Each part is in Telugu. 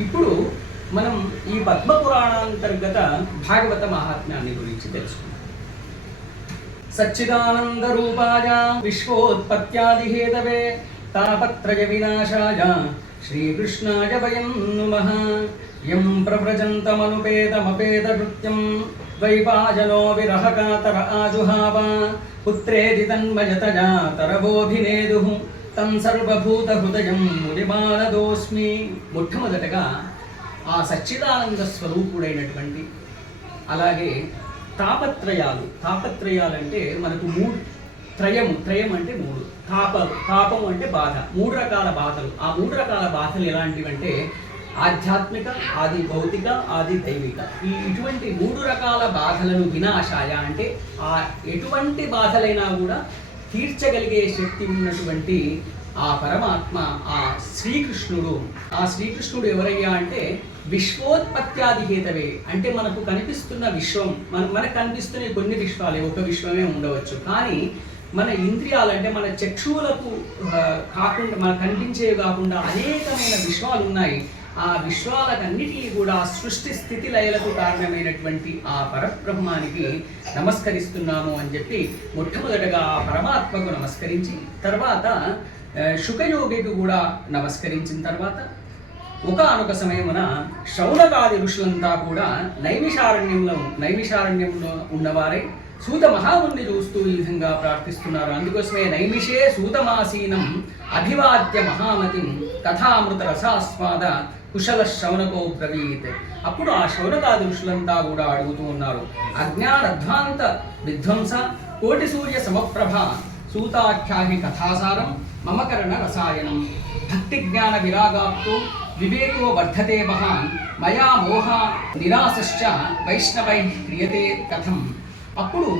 ఇప్పుడు మనం ఈ పద్మ పురాణాంతర్గత భాగవత మహాత్మ్యాన్ని గురించి తెలుసుకుందాం. సచ్చిదానంద రూపాయ విశ్వోత్పత్యాది హేతవే తాపత్రయ వినాశాయ శ్రీకృష్ణాయ వయం నమః. యం ప్రవ్రజంతమనుపేతమపేత కృత్యం ద్వైపాయనో విరహకాతర ఆజుహావ పుత్రేది తన్మయతయా తరవోభినేదుః తం సర్వభూత హృదయం మునిమానదోస్మి. మొట్టమొదటగా ఆ సచ్చిదానంద స్వరూపుడైనటువంటి, అలాగే తాపత్రయాలంటే మనకు మూడు, త్రయం అంటే మూడు, తాపం అంటే బాధ, మూడు రకాల బాధలు. ఆ మూడు రకాల బాధలు ఎలాంటివంటే ఆధ్యాత్మిక, ఆది భౌతిక, ఆది దైవిక. ఇటువంటి మూడు రకాల బాధలను వినాశాయ అంటే ఆ ఎటువంటి బాధలైనా కూడా తీర్చగలిగే శక్తి ఉన్నటువంటి ఆ పరమాత్మ, ఆ శ్రీకృష్ణుడు. ఆ శ్రీకృష్ణుడు ఎవరయ్యా అంటే విశ్వోత్పత్యాది హేతవే అంటే మనకు కనిపిస్తున్న విశ్వం, మనకు కనిపిస్తున్న కొన్ని విశ్వాలే, ఒక విశ్వమే ఉండవచ్చు. కానీ మన ఇంద్రియాలంటే మన చక్షువులకు కాకుండా, మనకు కనిపించేవి కాకుండా అనేకమైన విశ్వాలు ఉన్నాయి. ఆ విశ్వాలకన్నిటికీ కూడా సృష్టి స్థితి లయలకు కారణమైనటువంటి ఆ పరబ్రహ్మానికి నమస్కరిస్తున్నాము అని చెప్పి మొట్టమొదటగా ఆ పరమాత్మకు నమస్కరించి, తర్వాత శుకయోగికి కూడా నమస్కరించిన తర్వాత ఒకానొక సమయమున శౌనకాది ఋషులంతా కూడా నైమిషారణ్యంలో ఉన్నవారై సూత మహాముని చూస్తూ ఈ విధంగా ప్రార్థిస్తున్నారు. అందుకోసమే నైమిషే సూతమాసీనం అభివాద్య మహామతిం కథామృత రసాస్వాద కుశల శౌనకో బ్రవీత్. అప్పుడు ఆ శౌనకాది ఋషులంతా కూడా అడుగుతూ ఉన్నారు, అజ్ఞానధ్వాంత విధ్వంస కోటి సూర్య సమప్రభ సూతాఖ్యాహి కథాసారం మమకరణ రసాయనం భక్తి జ్ఞాన విరాగాప్తో వివేకో వర్ధతే మహాన్ మయా మోహ నిరాశశ్చ వైష్ణవై క్రియతే కథం. అప్పుడు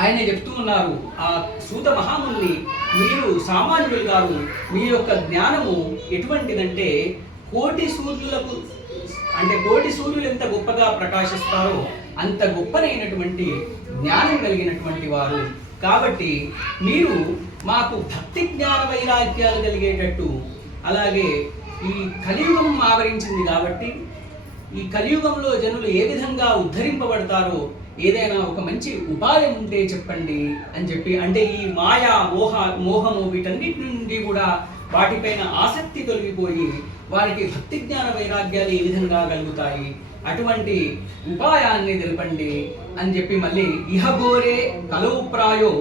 ఆయన చెప్తూ ఉన్నారు, ఆ సూత మహాముని, మీరు సామాన్యులు గారు, మీ యొక్క జ్ఞానము ఎటువంటిదంటే కోటి సూర్యులు ఎంత గొప్పగా ప్రకాశిస్తారో అంత గొప్పనైనటువంటి జ్ఞానం కలిగినటువంటి వారు. కాబట్టి మీరు మాకు భక్తి జ్ఞాన వైరాగ్యాలు కలిగేటట్టు, అలాగే ఈ కలియుగం ఆవరించింది కాబట్టి ఈ కలియుగంలో జనులు ఏ విధంగా ఉద్ధరింపబడతారో ఏదైనా ఒక మంచి ఉపాయం ఉంటే చెప్పండి అని చెప్పి, అంటే ఈ మాయా మోహము వీటన్నిటి నుండి కూడా వాటిపైన ఆసక్తి తొలగిపోయి వారికి భక్తి జ్ఞాన వైరాగ్యాలు ఏ విధంగా కలుగుతాయి, అటువంటి ఉపాయాన్ని తెలపండి అని చెప్పి మళ్ళీ ఇహఘోరే కలౌ ప్రాయో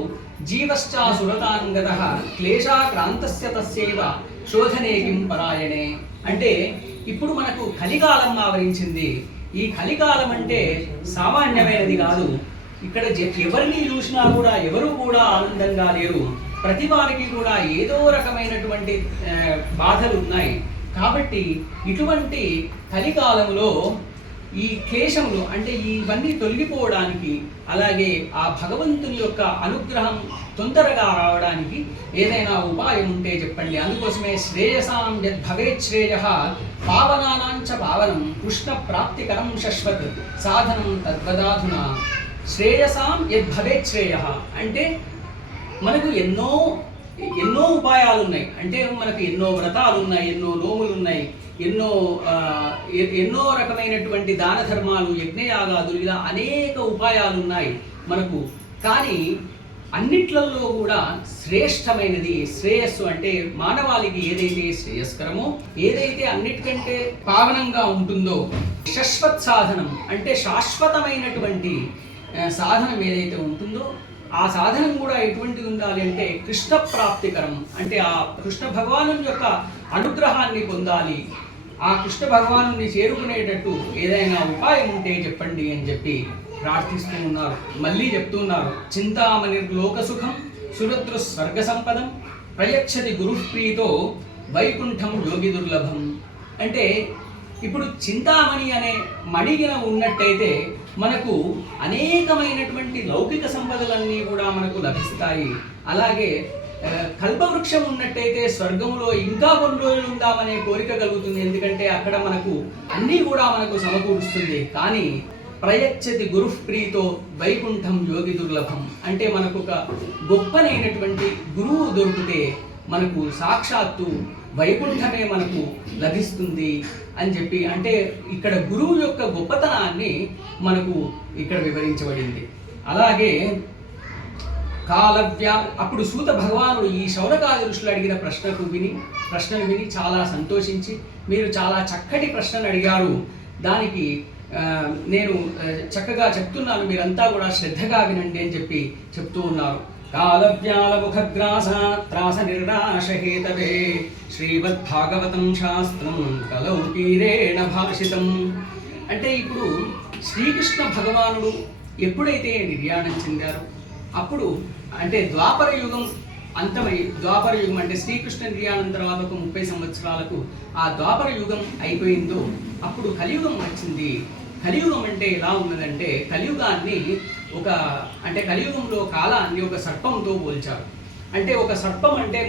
జీవశ్చా సురతాంగత క్లేశాక్రాంతస్య తస్యైవ శోధనే కిం పరాయణే. అంటే ఇప్పుడు మనకు కలికాలం ఆవరించింది. ఈ కలికాలం అంటే సామాన్యమైనది కాదు. ఇక్కడ ఎవరిని చూసినా కూడా ఎవరు కూడా ఆనందంగా లేరు. ప్రతి వారికి కూడా ఏదో రకమైనటువంటి బాధలు ఉన్నాయి. కాబట్టి ఇటువంటి కలికాలంలో ఈ క్లేశములు అంటే ఇవన్నీ తొలగిపోవడానికి, అలాగే ఆ భగవంతుని యొక్క అనుగ్రహం తొందరగా రావడానికి ఏదైనా ఉపాయం ఉంటే చెప్పండి. అందుకోసమే శ్రేయసాం యద్ భవేత్ శ్రేయః పావనానాంచ పావనం కృష్ణ ప్రాప్తికరం శశ్వత్ సాధనం తద్వదాధునా. శ్రేయసాం యద్ భవేత్ శ్రేయః అంటే మనకు ఎన్నో ఉపాయాలు ఉన్నాయి. అంటే మనకు ఎన్నో వ్రతాలు ఉన్నాయి, ఎన్నో నోములు ఉన్నాయి, ఎన్నో రకమైనటువంటి దాన ధర్మాలు, యజ్ఞయాగాదులు, ఇలా అనేక ఉపాయాలు ఉన్నాయి మనకు. కానీ అన్నిట్లలో కూడా శ్రేష్టమైనది శ్రేయస్సు. అంటే మానవాళికి ఏదైతే శ్రేయస్కరమో, ఏదైతే అన్నిటికంటే పావనంగా ఉంటుందో, శశ్వత్ సాధనం అంటే శాశ్వతమైనటువంటి సాధనం ఏదైతే ఉంటుందో ఆ సాధనం కూడా ఎటువంటిది ఉండాలి అంటే కృష్ణ ప్రాప్తికరం. అంటే ఆ కృష్ణ భగవాను యొక్క అనుగ్రహాన్ని పొందాలి. ఆ కృష్ణ భగవాను చేరుకునేటట్టు ఏదైనా ఉపాయం ఉంటే చెప్పండి అని చెప్పి ప్రార్థిస్తూ ఉన్నారు. మళ్ళీ చెప్తూ ఉన్నారు, చింతామణి లోకసుఖం సురుద్ర స్వర్గ సంపదం ప్రయచ్చతి గురుప్రీతో వైకుంఠం యోగి దుర్లభం. అంటే ఇప్పుడు చింతామణి అనే మణిగిన ఉన్నట్టయితే మనకు అనేకమైనటువంటి లౌకిక సంపదలన్నీ కూడా మనకు లభిస్తాయి. అలాగే కల్పవృక్షం ఉన్నట్టయితే స్వర్గంలో ఇంకా కొన్ని రోజులు ఉందామనే కోరిక కలుగుతుంది. ఎందుకంటే అక్కడ మనకు అన్నీ కూడా మనకు సమకూరుస్తుంది. కానీ ప్రయచ్చతి గురుప్రీతో వైకుంఠం యోగి దుర్లభం అంటే మనకు ఒక గొప్పనైనటువంటి గురువు దొరికితే మనకు సాక్షాత్తు వైకుంఠమే మనకు లభిస్తుంది అని చెప్పి, అంటే ఇక్కడ గురువు యొక్క గొప్పతనాన్ని మనకు ఇక్కడ వివరించబడింది. అలాగే అప్పుడు సూత భగవానుడు ఈ శౌనకాది ఋషులు అడిగిన ప్రశ్నలు విని చాలా సంతోషించి, మీరు చాలా చక్కటి ప్రశ్నలు అడిగారు, దానికి నేను చక్కగా చెప్తున్నాను, మీరంతా కూడా శ్రద్ధగా వినండి అని చెప్పి చెప్తూ ఉన్నారు. కాలవ్యాల ముఖగ్రాస త్రాస నిర్నాశహేతవే శ్రీమద్భాగవతం శాస్త్రం కలౌ తీరేణ భాషితం. అంటే ఇప్పుడు శ్రీకృష్ణ భగవానుడు ఎప్పుడైతే నిర్యాణం చెందారో అప్పుడు, అంటే ద్వాపర యుగం అంతమై, ద్వాపర యుగం అంటే శ్రీకృష్ణ నిర్యాణం తర్వాత ఒక 30 సంవత్సరాలకు ఆ ద్వాపర యుగం అయిపోయిందో అప్పుడు కలియుగం వచ్చింది. కలియుగం అంటే ఎలా ఉన్నదంటే, కలియుగాన్ని అంటే కలియుగంలో కాలాన్ని ఒక సర్పంతో పోల్చారు. అంటే ఒక సర్పం అంటే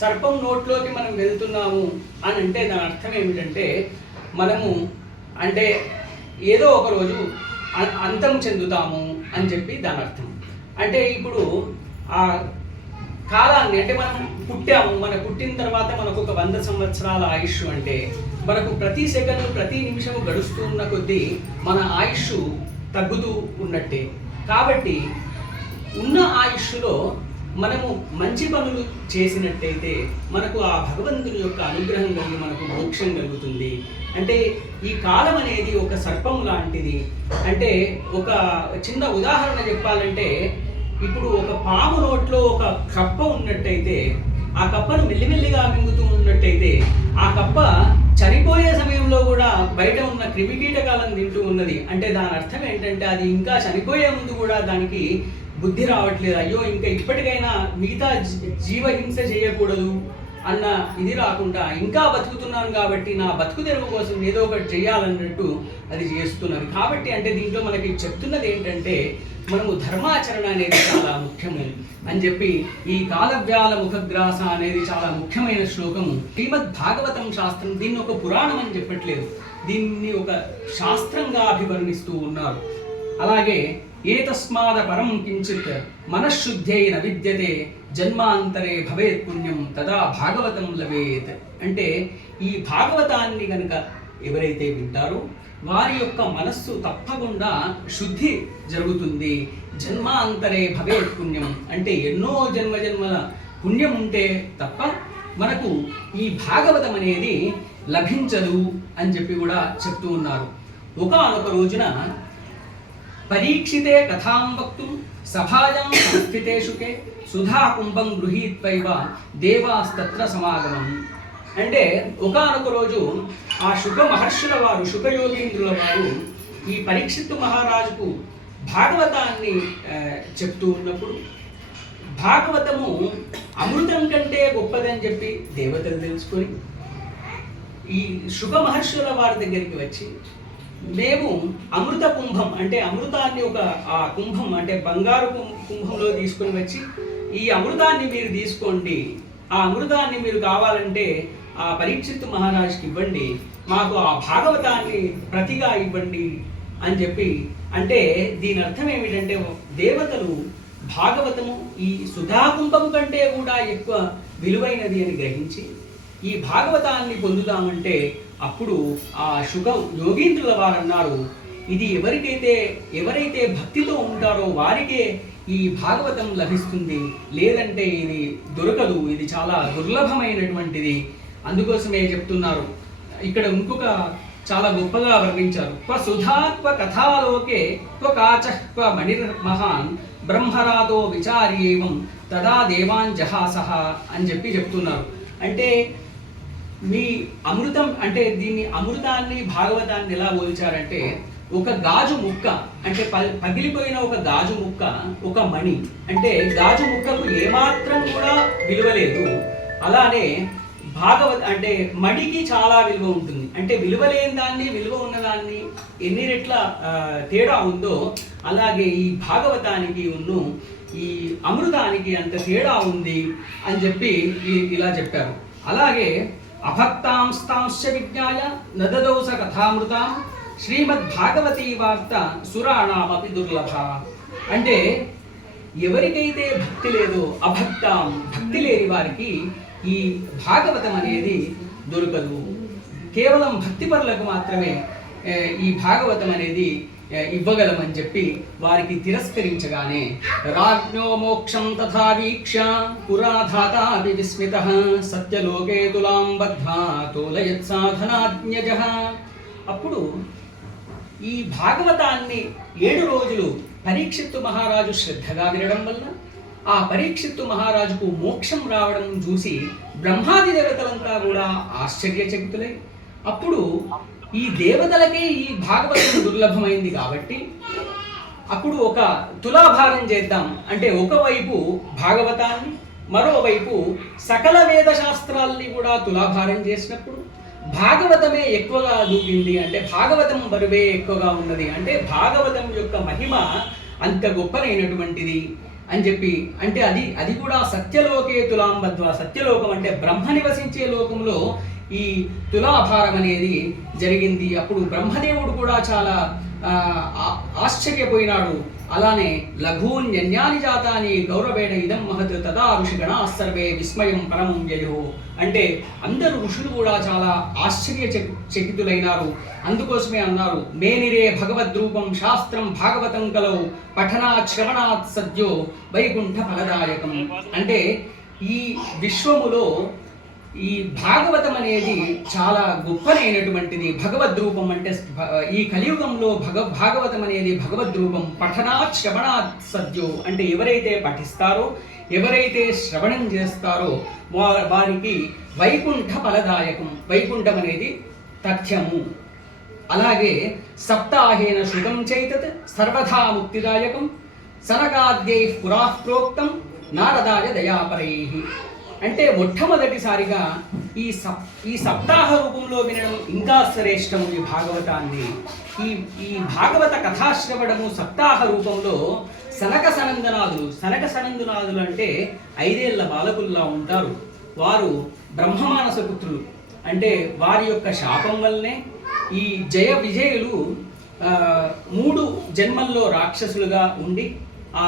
సర్పం నోట్లోకి మనం వెళ్తున్నాము అని అంటే దాని అర్థం ఏమిటంటే, మనము అంటే ఏదో ఒక రోజు అంతం చెందుతాము అని చెప్పి దాని అర్థం. అంటే ఇప్పుడు ఆ కాలాన్ని, అంటే మనం పుట్టాము, మన పుట్టిన తర్వాత మనకు ఒక 100 సంవత్సరాల ఆయుష్, అంటే మనకు ప్రతి సెకండ్ ప్రతి నిమిషము గడుస్తున్న కొద్దీ మన ఆయుష్ తగ్గుతూ ఉన్నట్టే. కాబట్టి ఉన్న ఆయుష్లో మనము మంచి పనులు చేసినట్టయితే మనకు ఆ భగవంతుని యొక్క అనుగ్రహం కలిగి మనకు మోక్షం కలుగుతుంది. అంటే ఈ కాలం అనేది ఒక సర్పం లాంటిది. అంటే ఒక చిన్న ఉదాహరణ చెప్పాలంటే, ఇప్పుడు ఒక పాము నోట్లో ఒక కప్ప ఉన్నట్టయితే, ఆ కప్పను మెల్లిమెల్లిగా మింగుతూ ఉన్నట్టయితే, ఆ కప్ప చనిపోయే సమయంలో కూడా బయట ఉన్న క్రిమికీటకాలను తింటూ ఉన్నది. అంటే దాని అర్థం ఏంటంటే, అది ఇంకా చనిపోయే ముందు కూడా దానికి బుద్ధి రావట్లేదు, అయ్యో ఇంకా ఇప్పటికైనా మిగతా జీవహింస చేయకూడదు అన్న ఇది రాకుండా, ఇంకా బతుకుతున్నాను కాబట్టి నా బతుకు తెరువు కోసం ఏదో ఒకటి చేయాలన్నట్టు అది చేస్తున్నది. కాబట్టి అంటే దీంట్లో మనకి చెప్తున్నది ఏంటంటే, మనము ధర్మాచరణ అనేది చాలా ముఖ్యము అని చెప్పి, ఈ కాలవ్యాల ముఖగ్రాస అనేది చాలా ముఖ్యమైన శ్లోకము. శ్రీమద్ భాగవతం శాస్త్రం దీన్ని ఒక పురాణం అని చెప్పట్లేదు, దీన్ని ఒక శాస్త్రంగా అభివర్ణిస్తూ ఉన్నారు. అలాగే ఏతస్మాద పరం కించిత్ మనఃశుద్ధేన విద్యతే జన్మాంతరే భవేత్ పుణ్యం తదా భాగవతం లభేత్. అంటే ఈ భాగవతాన్ని గనుక ఎవరైతే వింటారో వారి యొక్క మనస్సు తప్పకుండా శుద్ధి జరుగుతుంది. జన్మాంతరే భవేత్ పుణ్యం అంటే ఎన్నో జన్మల పుణ్యం ఉంటే తప్ప మనకు ఈ భాగవతం అనేది లభించదు అని చెప్పి కూడా చెప్తూ ఉన్నారు. ఒకానొక రోజున పరీక్షితే కథాం వక్తుం సభాయాం సంస్థితేషుకే సుధా కుంభం గృహీత్వైవ దేవాస్తత్ర సమాగమం. అంటే ఒకానొక రోజు ఆ శుక మహర్షుల వారు, శుకయోగీంద్రుల వారు ఈ పరీక్షిత్తు మహారాజుకు భాగవతాన్ని చెప్తూ ఉన్నప్పుడు, భాగవతము అమృతం కంటే గొప్పదని చెప్పి దేవతలు తెలుసుకొని ఈ శుక మహర్షుల వారి దగ్గరికి వచ్చి, మేము అమృత కుంభం అంటే అమృతాన్ని ఆ కుంభం అంటే బంగారు కుంభంలో తీసుకొని వచ్చి, ఈ అమృతాన్ని మీరు తీసుకోండి, ఆ అమృతాన్ని మీరు కావాలంటే ఆ పరీక్షిత్తు మహారాజుకి ఇవ్వండి, మాకు ఆ భాగవతాన్ని ప్రతిగా ఇవ్వండి అని చెప్పి. అంటే దీని అర్థం ఏమిటంటే, దేవతలు భాగవతము ఈ సుధాకుంభము కంటే కూడా ఎక్కువ విలువైనది అని గ్రహించి ఈ భాగవతాన్ని పొందుతామంటే, అప్పుడు ఆ శుక యోగీంద్రుల వారు అన్నారు, ఇది ఎవరైతే భక్తితో ఉంటారో వారికే ఈ భాగవతం లభిస్తుంది, లేదంటే ఇది దొరకదు, ఇది చాలా దుర్లభమైనటువంటిది. అందుకోసమే చెప్తున్నారు. ఇక్కడ ఇంకొక చాలా గొప్పగా వర్ణించారు. క్వ సుధాత్వ కథాలోకే క్వ కాచః క్వ మణిర్మహాన్ బ్రహ్మరాదో విచార్యేవం తదా దేవాన్ జహాసహ అని చెప్పి చెప్తున్నారు. అంటే మీ అమృతం అంటే దీన్ని అమృతాన్ని భాగవతాన్ని ఎలా పోల్చారంటే, ఒక గాజు ముక్క అంటే పగిలిపోయిన ఒక గాజు ముక్క ఒక మణి, అంటే గాజు ముక్కకు ఏమాత్రం కూడా విలువ లేదు. అలానే అంటే మణికి చాలా విలువ ఉంటుంది. అంటే విలువ లేని దాన్ని విలువ ఉన్నదాన్ని ఎన్ని రెట్ల తేడా ఉందో, అలాగే ఈ భాగవతానికి ఈ అమృతానికి అంత తేడా ఉంది అని చెప్పి ఇలా చెప్పారు. అలాగే అభక్తాంస్తాంశ విజ్ఞాయ నదదౌస కథామృతాం శ్రీమద్భాగవతీ వార్త సురాణామపి దుర్లభ. అంటే ఎవరికైతే భక్తి లేదో, అభక్తాం భక్తి లేని వారికి ఈ భాగవతం అనేది దొరకదు. కేవలం భక్తిపరులకు మాత్రమే ఈ భాగవతం అనేది ఇవ్వగలమని చెప్పి వారికి తిరస్కరించగానే రాజ్ఞో మోక్షం తథా వీక్ష పురాధాతాపి విస్మితః సత్యలోకే తులాం బద్ధ్వా తోలయత్ సాధనాజ్ఞజః. అప్పుడు ఈ భాగవతాన్ని 7 రోజులు పరీక్షిత్తు మహారాజు శ్రద్ధగా వినడం వల్ల ఆ పరీక్షిత్తు మహారాజుకు మోక్షం రావడం చూసి బ్రహ్మాది దేవతలంతా కూడా ఆశ్చర్యచకితులై, అప్పుడు ఈ దేవతలకే ఈ భాగవతం దుర్లభమైంది కాబట్టి అప్పుడు ఒక తులాభారం చేద్దాం అంటే ఒకవైపు భాగవతాన్ని, మరోవైపు సకల వేద శాస్త్రాల్ని కూడా తులాభారం చేసినప్పుడు భాగవతమే ఎక్కువగా దూకింది, అంటే భాగవతం బరువే ఎక్కువగా ఉన్నది, అంటే భాగవతం యొక్క మహిమ అంత గొప్పనైనటువంటిది అని చెప్పి, అంటే అది కూడా సత్యలోకే తులాం బద్ధ్వా, సత్యలోకం అంటే బ్రహ్మ నివసించే లోకంలో ఈ తులాభారం అనేది జరిగింది. అప్పుడు బ్రహ్మదేవుడు కూడా చాలా ఆశ్చర్యపోయినాడు. అలానే లఘూన్యన్యాని జాతాని గౌరవేణ ఇదం మహత్ తదా ఋషిగణా సర్వే విస్మయం పరమం యయో, అంటే అందరు ఋషులు కూడా చాలా ఆశ్చర్యచకితులైనారు. అందుకోసమే అన్నారు మేనిరే భగవద్రూపం శాస్త్రం భాగవతం కలౌ పఠనాత్ శ్రవణాత్ సద్యో వైకుంఠ ఫలదాయకం. అంటే ఈ విశ్వములో ఈ భాగవతం అనేది చాలా గొప్పనైనటువంటిది. భగవద్రూపం అంటే ఈ కలియుగంలో భాగవతం అనేది భగవద్రూపం. పఠనాత్ శ్రవణాత్ సద్యో, అంటే ఎవరైతే పఠిస్తారో, ఎవరైతే శ్రవణం చేస్తారో వారికి వైకుంఠ ఫలదాయకం, వైకుంఠం అనేది తథ్యము. అలాగే సప్తాహేన శృతం చైతత్ సర్వథా ముక్తిదాయకం సనకాద్యై పురాః ప్రోక్తం నారదాయ దయాపరైః. అంటే మొట్టమొదటిసారిగా ఈ సప్తాహ రూపంలో వినడం ఇంకా శ్రేష్టము ఈ భాగవతాన్ని. ఈ భాగవత కథాశ్రవణము సప్తాహ రూపంలో సనక సనందనాదులు అంటే 5 ఏళ్ల బాలకుల్లా ఉంటారు. వారు బ్రహ్మమానస పుత్రులు. అంటే వారి యొక్క శాపం వల్లనే ఈ జయ విజయులు 3 జన్మల్లో రాక్షసులుగా ఉండి ఆ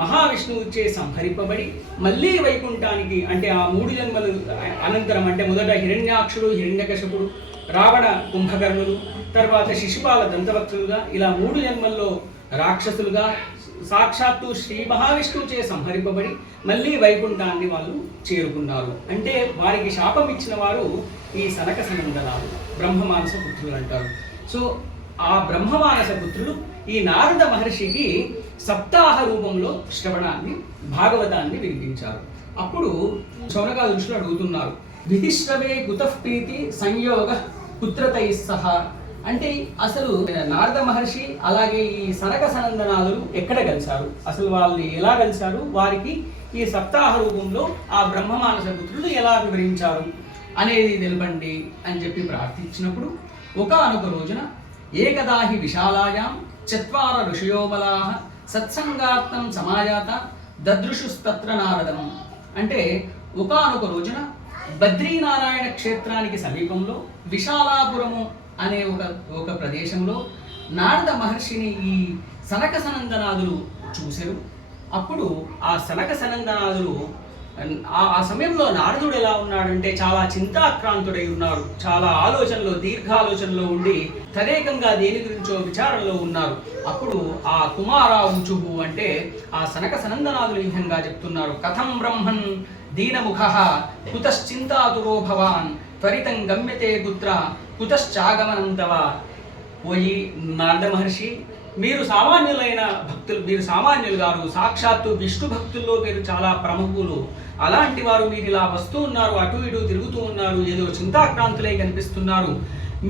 మహావిష్ణువుచే సంహరింపబడి మళ్ళీ వైకుంఠానికి, అంటే ఆ 3 జన్మలు అనంతరం, అంటే మొదట హిరణ్యాక్షుడు, హిరణ్యకశపుడు, రావణ కుంభకర్ణులు, తర్వాత శిశుపాల దంతవక్తులుగా ఇలా 3 జన్మల్లో రాక్షసులుగా సాక్షాత్తు శ్రీ మహావిష్ణువుచే సంహరింపబడి మళ్ళీ వైకుంఠాన్ని వాళ్ళు చేరుకున్నారు. అంటే వారికి శాపం ఇచ్చిన వారు ఈ సనక సనందనాలు, బ్రహ్మమానస పుత్రులు అంటారు. సో ఆ బ్రహ్మమానస పుత్రులు ఈ నారద మహర్షికి సప్తాహ రూపంలో శ్రవణాన్ని, భాగవతాన్ని వినిపించారు. అప్పుడు శౌనకాది ఋషులు అడుగుతున్నారు, విధిశ్రవే కుతః ప్రీతి సంయోగ పుత్రతై సహ. అంటే అసలు నారద మహర్షి అలాగే ఈ సనక సనందనాదులు ఎక్కడ కలిశారు, అసలు వాళ్ళని ఎలా కలిశారు, వారికి ఈ సప్తాహ రూపంలో ఆ బ్రహ్మమానస పుత్రులు ఎలా వివరించారు అనేది తెలపండి అని చెప్పి ప్రార్థించినప్పుడు ఒకానొక రోజున ఏకదాహి విశాలాయాం చత్వార ఋషయోబలాః సత్సంగార్థం సమాయాత దదృశుస్తత్ర నారదం. అంటే ఒకానొక రోజున బద్రీనారాయణ క్షేత్రానికి సమీపంలో విశాలాపురము అనే ఒక ప్రదేశంలో నారద మహర్షిని ఈ సనక సనందనాదులు చూశారు. అప్పుడు ఆ సనక సనందనాదులు ఆ సమయంలో నారదుడు ఎలా ఉన్నాడంటే చాలా చింతాక్రాంతుడై ఉన్నాడు. చాలా దీర్ఘాలోచనలో ఉండి తదేకంగా దేని గురించో విచారంలో ఉన్నారు. అప్పుడు ఆ కుమారా ఊచుహు అంటే ఆ సనక సనందనాదులు ఈ విధంగా చెప్తున్నారు, కథం బ్రహ్మన్ దీనముఖః కుతశ్చింతాతురో భవాన్ త్వరితం గమ్యతే పుత్ర కుతశ్చాగమనం తవ. ఓయి నారద మహర్షి, మీరు సామాన్యులైన భక్తులు, మీరు సామాన్యులు గారు, సాక్షాత్తు విష్ణు భక్తుల్లో మీరు చాలా ప్రముఖులు. అలాంటి వారు మీరు ఇలా వస్తూ ఉన్నారు, అటు ఇటు తిరుగుతూ ఉన్నారు, ఏదో చింతాక్రాంతులై కనిపిస్తున్నారు.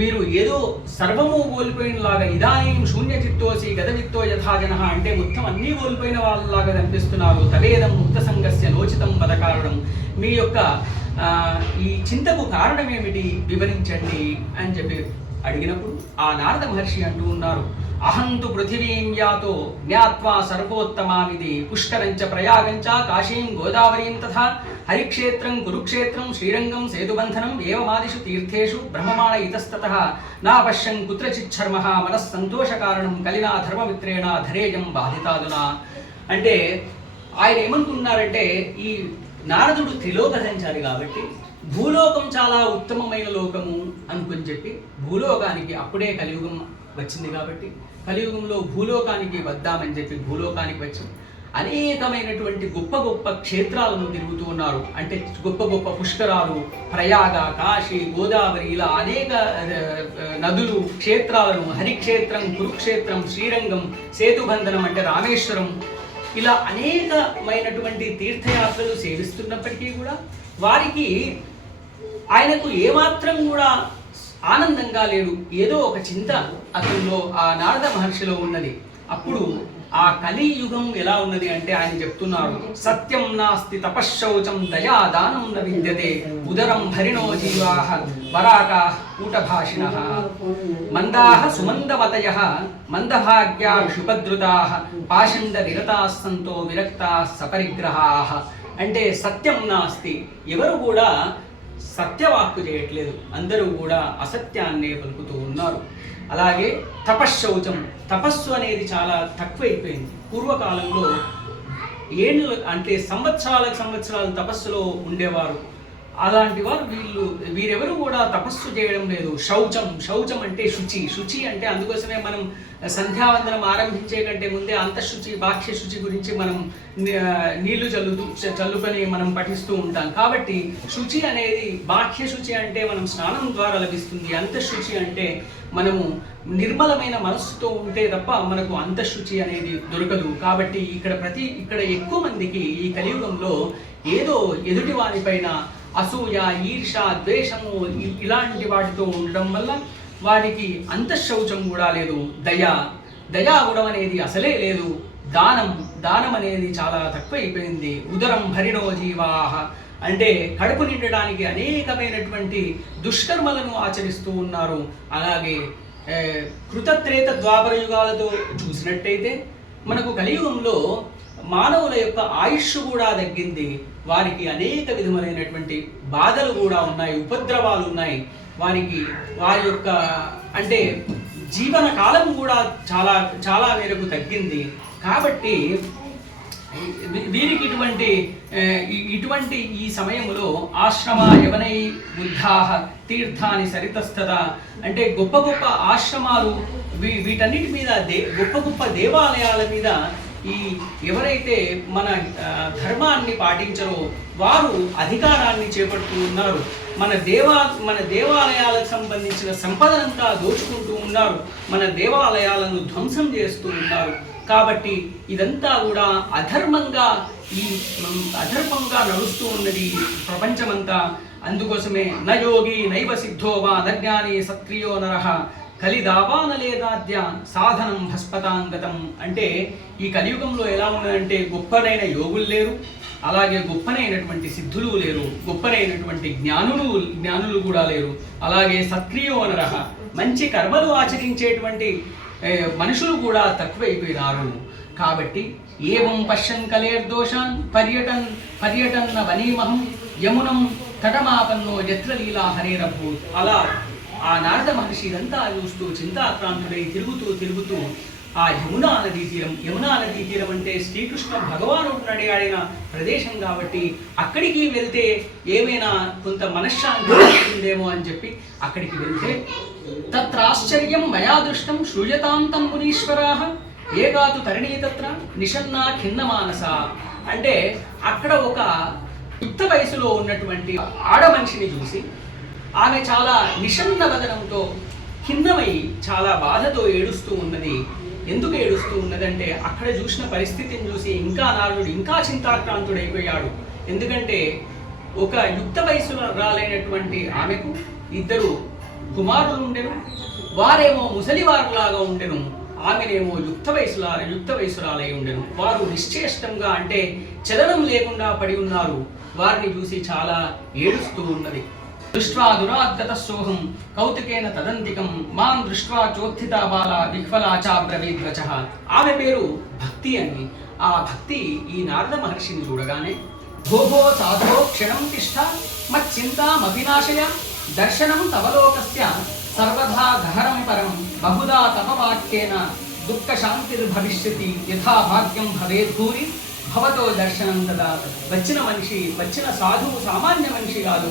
మీరు ఏదో సర్వము కోల్పోయినలాగా ఇదానీం శూన్యచిత్తోసి గదవిత్తో యథాజన అంటే మొత్తం అన్నీ కోల్పోయిన వాళ్ళలాగా కనిపిస్తున్నారు. తవేదం ముక్త సంగస్య లోచితం పదకారణం, మీ యొక్క ఈ చింతకు కారణం ఏమిటి వివరించండి అని చెప్పి అడిగినప్పుడు ఆ నారద మహర్షి అంటూ ఉన్నారు, అహంతు పృథివీం యాతో జ్ఞాత్వా సర్వోత్తమామిది పుష్కరంచ ప్రయాగంచ కాశీం గోదావరీం తథా హరిక్షేత్రం కురుక్షేత్రం శ్రీరంగం సేతుబంధనం ఏవమాదిషు తీర్థేషు బ్రహ్మమాణ ఇతస్తతః నా పశ్యన్ కుత్రచిచ్చర్మః మనస్సంతోషకారణం కలినా ధర్మమిత్రేణ ధరేయం బాధితాదునా. అంటే ఆయన ఏమనుకున్నారంటే ఈ నారదుడు త్రిలోక సంచారి కాబట్టి భూలోకం చాలా ఉత్తమమైన లోకము అనుకుని చెప్పి భూలోకానికి అప్పుడే కలియుగం వచ్చింది కాబట్టి కలియుగంలో భూలోకానికి వద్దామని చెప్పి భూలోకానికి వచ్చి అనేకమైనటువంటి గొప్ప గొప్ప క్షేత్రాలను తిరుగుతూ ఉన్నారు. అంటే గొప్ప గొప్ప పుష్కరాలు, ప్రయాగ, కాశీ, గోదావరి ఇలా అనేక నదులు, క్షేత్రాలను, హరిక్షేత్రం, కురుక్షేత్రం, శ్రీరంగం, సేతుబంధనం అంటే రామేశ్వరం, ఇలా అనేకమైనటువంటి తీర్థయాత్రలు సేవిస్తున్నప్పటికీ కూడా వారికి ఆయనకు ఏమాత్రం కూడా ఆనందంగా లేడు. ఏదో ఒక చింత అతనిలో, ఆ నారద మహర్షిలో ఉన్నది. అప్పుడు ఆ కలియుగం ఎలా ఉన్నది అంటే ఆయన చెప్తున్నారు, సత్యం నాస్తి తపశ్శౌచం దయా దానం న విద్యతే ఉదరం భరిణో జీవాః వరాకాః కూటభాషిణః మందాః సుమందవతయః మందభాగ్యాః క్షుపద్రుతాః పాషండ విరతాః సంతో విరక్తాః సపరిగ్రహాః. అంటే సత్యం నాస్తి, ఎవరు కూడా సత్యవాక్కు చేయట్లేదు, అందరూ కూడా అసత్యాన్నే పలుకుతూ ఉన్నారు. అలాగే తపశ్శౌచం, తపస్సు అనేది చాలా తక్కువైపోయింది. పూర్వకాలంలో ఏళ్ళు అంటే సంవత్సరాలు తపస్సులో ఉండేవారు. అలాంటి వారు వీరెవరు కూడా తపస్సు చేయడం లేదు. శౌచం అంటే శుచి అంటే అందుకోసమే మనం సంధ్యావందనం ఆరంభించే కంటే ముందే అంతఃశుచి బాహ్య శుచి గురించి మనం నీళ్లు చల్లుకొని మనం పఠిస్తూ ఉంటాం. కాబట్టి శుచి అనేది, బాహ్య శుచి అంటే మనం స్నానం ద్వారా లభిస్తుంది, అంతఃశుచి అంటే మనము నిర్మలమైన మనస్సుతో ఉంటే తప్ప మనకు అంతఃశుచి అనేది దొరకదు. కాబట్టి ఇక్కడ ఎక్కువ మందికి ఈ కలియుగంలో ఏదో ఎదుటి వారిపైన అసూయ, ఈర్ష, ద్వేషము ఇలాంటి వాటితో ఉండడం వల్ల వారికి అంతఃశౌచం కూడా లేదు. దయా గుణం అనేది అసలే లేదు. దానం అనేది చాలా తక్కువైపోయింది. ఉదరం భరిణో జీవాః అంటే కడుపు నిండడానికి అనేకమైనటువంటి దుష్కర్మలను ఆచరిస్తూ ఉన్నారు. అలాగే కృతత్రేత ద్వాపర యుగాలతో చూసినట్టయితే మనకు కలియుగంలో మానవుల యొక్క ఆయుష్ కూడా తగ్గింది. వారికి అనేక విధములైనటువంటి బాధలు కూడా ఉన్నాయి, ఉపద్రవాలు ఉన్నాయి. వారి యొక్క అంటే జీవన కాలం కూడా చాలా చాలా మేరకు తగ్గింది. కాబట్టి వీరికి ఇటువంటి ఈ సమయంలో ఆశ్రమ యవనై బుద్ధాః తీర్థాని సరితస్తత అంటే గొప్ప గొప్ప ఆశ్రమాలు, వీటన్నిటి మీద గొప్ప గొప్ప దేవాలయాల మీద ఈ ఎవరైతే మన ధర్మాన్ని పాటించరో వారు అధికారాన్ని చేపడుతూ ఉన్నారు. మన దేవాలయాలకు సంబంధించిన సంపదనంతా దోచుకుంటూ ఉన్నారు. మన దేవాలయాలను ధ్వంసం చేస్తూ ఉన్నారు. కాబట్టి ఇదంతా కూడా అధర్మంగా నడుస్తూ ఉన్నది ప్రపంచమంతా. అందుకోసమే నయోగి నైవ సిద్ధో వా నజ్ఞాని సత్క్రియో నరః కలిదావానలేదాద్య సాధనం భస్పతాంగతం. అంటే ఈ కలియుగంలో ఎలా ఉన్నదంటే గొప్పనైన యోగులు లేరు, అలాగే గొప్పనైనటువంటి సిద్ధులు లేరు, గొప్పనైనటువంటి జ్ఞానులు కూడా లేరు. అలాగే సత్క్రియో నరః మంచి కర్మలు ఆచరించేటువంటి మనుషులు కూడా తక్కువైపోయినారు. కాబట్టి ఏవం పశ్యన్ కలేర్దోషాన్ పర్యటన్న వనీమహం యమునం తటమాపన్నో యత్ర లీలా హరేరభూత్. అలా ఆ నారద మహర్షి ఇదంతా చూస్తూ చింతాక్రాంతుడై తిరుగుతూ ఆ యమునా నదీ తీరం అంటే శ్రీకృష్ణ భగవానుడు నడియాడిన ప్రదేశం కాబట్టి అక్కడికి వెళ్తే ఏమైనా కొంత మనశ్శాంతి ఉంటుందేమో అని చెప్పి అక్కడికి వెళ్తే తత్రాశ్చర్యం మయా దృష్టం శ్రూయతాంతం మునీశ్వరాః ఏకాతు తరణీ తత్ర నిషన్నా ఖిన్న మానస. అంటే అక్కడ ఒక యుక్త వయసులో ఉన్నటువంటి ఆడ మనిషిని చూసి ఆమె చాలా నిషన్న వదనంతో ఖిన్నమై చాలా బాధతో ఏడుస్తూ ఉన్నది. ఎందుకు ఏడుస్తూ ఉన్నదంటే అక్కడ చూసిన పరిస్థితిని చూసి నారదుడు ఇంకా చింతాక్రాంతుడైపోయాడు. ఎందుకంటే ఒక యుక్త వయసులో రాలైనటువంటి ఆమెకు 2 కుమారులు ఉండెను. వారేమో ముసలివారులాగా ఉండెను, ఆమెనేమో యుక్త వయసురాలై ఉండెను. వారు నిశ్చేష్టంగా అంటే చలనం లేకుండా పడి ఉన్నారు. వారిని చూసి చాలా ఏడుస్తూ ఉన్నది. దృష్ట్వా దురాగత సోహం కౌతుకేన తదంతికం మాం దృష్ట్వా చోత్థితా బాల విహ్వలా చాబ్రవీద్వచః. ఆమె పేరు భక్తి అని. ఆ భక్తి ఈ నారద మహర్షిని చూడగానే భోభో సాధో క్షణం తిష్ఠ మచ్చింతామవినాశయ దర్శనం తవలోకస్య సర్వదా గహరం పరం బహుదా తపవాక్యేన దుఃఖ శాంతిర్భవిష్యతి యథా భాగ్యం భవేద్భూరి భవతో దర్శనం కదా. వచ్చిన మనిషి, వచ్చిన సాధువు సామాన్య మనిషి కాదు,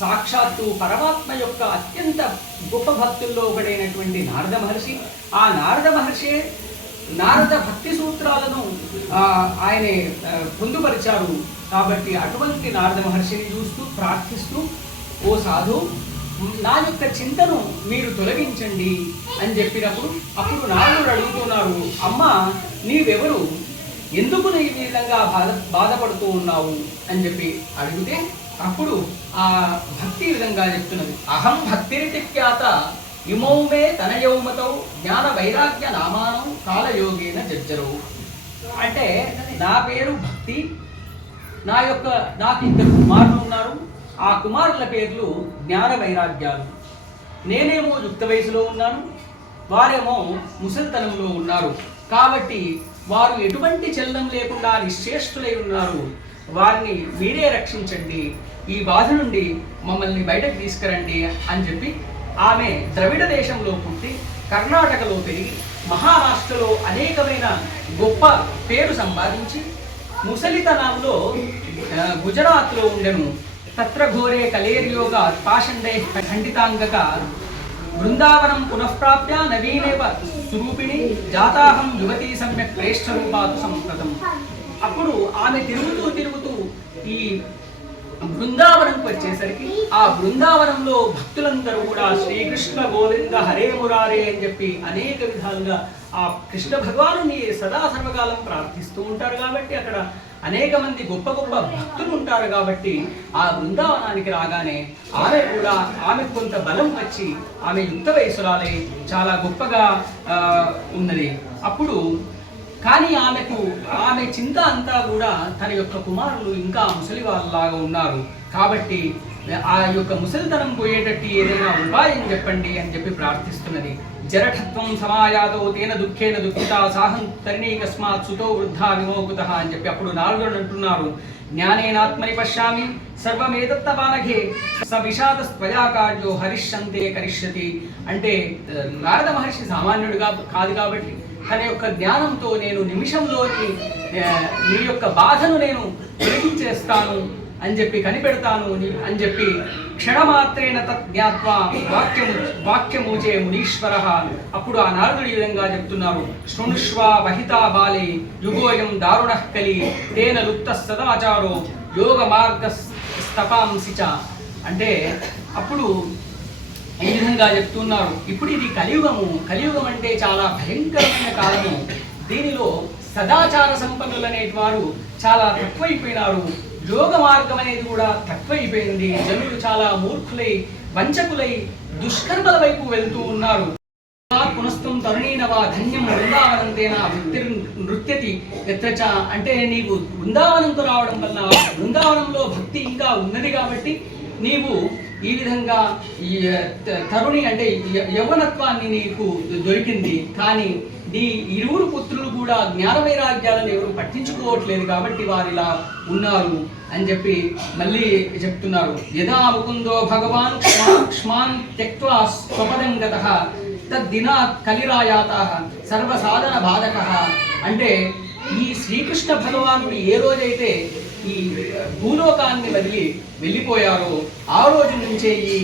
సాక్షాత్తు పరమాత్మ యొక్క అత్యంత గొప్ప భక్తుల్లో ఒకడైనటువంటి నారద మహర్షి. ఆ నారద మహర్షి నారద భక్తి సూత్రాలను ఆయనే పొందుపరిచారు. కాబట్టి అటువంటి నారద మహర్షిని చూస్తూ ప్రార్థిస్తూ, ఓ సాధు, నా యొక్క చింతను మీరు తొలగించండి అని చెప్పినప్పుడు అప్పుడు నారదుడు అడుగుతున్నారు, అమ్మ నీవెవరు, ఎందుకు నీ విధంగా బాధపడుతూ ఉన్నావు అని చెప్పి అడిగితే అప్పుడు ఆ భక్తి విధంగా చెప్తున్నది, అహం భక్తిరిత్యాత ఇమౌ మే తనయౌమతౌ జ్ఞాన వైరాగ్య నామానం కాలయోగేన జర్జరవు. అంటే నా పేరు భక్తి, నాకు ఇద్దరు కుమారులు ఉన్నారు, ఆ కుమారుల పేర్లు జ్ఞాన వైరాగ్యాలు. నేనేమో యుక్త వయసులో ఉన్నాను, వారేమో ముసలితనంలో ఉన్నారు. కాబట్టి వారు ఎటువంటి చలనం లేకుండా నిశ్చేష్టులై ఉన్నారు. వారిని మీరే రక్షించండి, ఈ బాధ నుండి మమ్మల్ని బయటకు తీసుకురండి అని చెప్పి ఆమె ద్రవిడ దేశంలో పుట్టి కర్ణాటకలో పెరిగి మహారాష్ట్రలో అనేకమైన గొప్ప పేరు సంపాదించి ముసలితనంలో గుజరాత్లో ఉండెను. తత్ర ఘోరే కలేర్యోగ పాషండై ఖండితాంగక బృందావనం పునఃప్రాప్య నవీనేవ స్వరూపిణి జాతాహం యువతీ సమ్యక్ శ్రేష్ఠ రూపాతు సంప్రదం. అప్పుడు ఆమె తిరుగుతూ ఈ బృందావనంకి వచ్చేసరికి ఆ బృందావనంలో భక్తులందరూ కూడా శ్రీకృష్ణ గోవింద హరే మురారే అని చెప్పి అనేక విధాలుగా ఆ కృష్ణ భగవానుని సదా సర్వకాలం ప్రార్థిస్తూ ఉంటారు. కాబట్టి అక్కడ అనేక మంది గొప్ప గొప్ప భక్తులు ఉంటారు. కాబట్టి ఆ బృందావనానికి రాగానే ఆమెకు కొంత బలం వచ్చి ఆమె యుక్త వయసురాలే చాలా గొప్పగా ఉన్నది. అప్పుడు కానీ ఆమె చింత అంతా కూడా తన యొక్క కుమారులు ఇంకా ముసలి వాళ్ళలాగా ఉన్నారు. కాబట్టి ఆ యొక్క ముసలితనం పోయేటట్టు ఏదైనా ఉపాయం చెప్పండి అని చెప్పి ప్రార్థిస్తున్నది. జరఠత్వం సమాయాతో తేన దుఃఖేన దుఃఖిత సాహం తరణీకస్మాత్ సుతో వృద్ధా విమోకుత అని చెప్పి అప్పుడు నారదుడు అంటున్నారు, జ్ఞానేనాత్మని పశ్యామి సర్వమేతత్తవానఘే స విషాద స్వయాకార్యో హరిష్యంతే కరిష్యతి. అంటే నారద మహర్షి సామాన్యుడిగా కాదు కాబట్టి తన యొక్క జ్ఞానంతో నేను నిమిషంలోకి నీ యొక్క బాధను నేను తొలగించేస్తాను అని చెప్పి కనిపెడతాను అని చెప్పి క్షణమాత్రేణ తత్ జ్ఞాత్వా వాక్యమూచే మునీశ్వర. అప్పుడు ఆ నారదుడు ఈ విధంగా చెప్తున్నారు, శృణుష్వ వహితా బాలే యుగోయం దారుణః కలి తేన లుప్త సదాచారో యోగ మార్గ స్తపాంసి చ. అంటే అప్పుడు ఈ విధంగా చెప్తున్నారు, ఇప్పుడు ఇది కలియుగం అంటే చాలా భయంకరమైన కాలము. దీనిలో సదాచార సంపన్నులు అనేటివారు చాలా తక్కువైపోయినారు, యోగ మార్గం అనేది కూడా తక్కువైపోయింది. జనులు చాలా మూర్ఖులై వంచకులై దుష్కర్మల వైపు వెళ్తూ ఉన్నారు. పునస్తం తరుణీనవా ధన్యం బృందావనంతేనా నృత్యతి ఎత్రచ. అంటే నీవు బృందావనంతో రావడం వల్ల బృందావనంలో భక్తి ఇంకా ఉన్నది కాబట్టి నీవు ఈ విధంగా తరుణి అంటే యవ్వనత్వాన్ని నీకు దొరికింది. కానీ నీ ఇరువురు పుత్రులు కూడా జ్ఞాన వైరాగ్యాలను ఎవరు పట్టించుకోవట్లేదు కాబట్టి వారు ఇలా ఉన్నారు అని చెప్పి మళ్ళీ చెప్తున్నారు. యదా ముకుందో భగవాన్ క్ష్మాన్ త్యక్త్వా స్వపదం గతః తద్దినాత్ కలిరాయాతః సర్వసాధన బాధకః. అంటే ఈ శ్రీకృష్ణ భగవానుడు ఏ రోజైతే ఈ భూలోకాన్ని వదిలి వెళ్ళిపోయారో ఆ రోజు నుంచే ఈ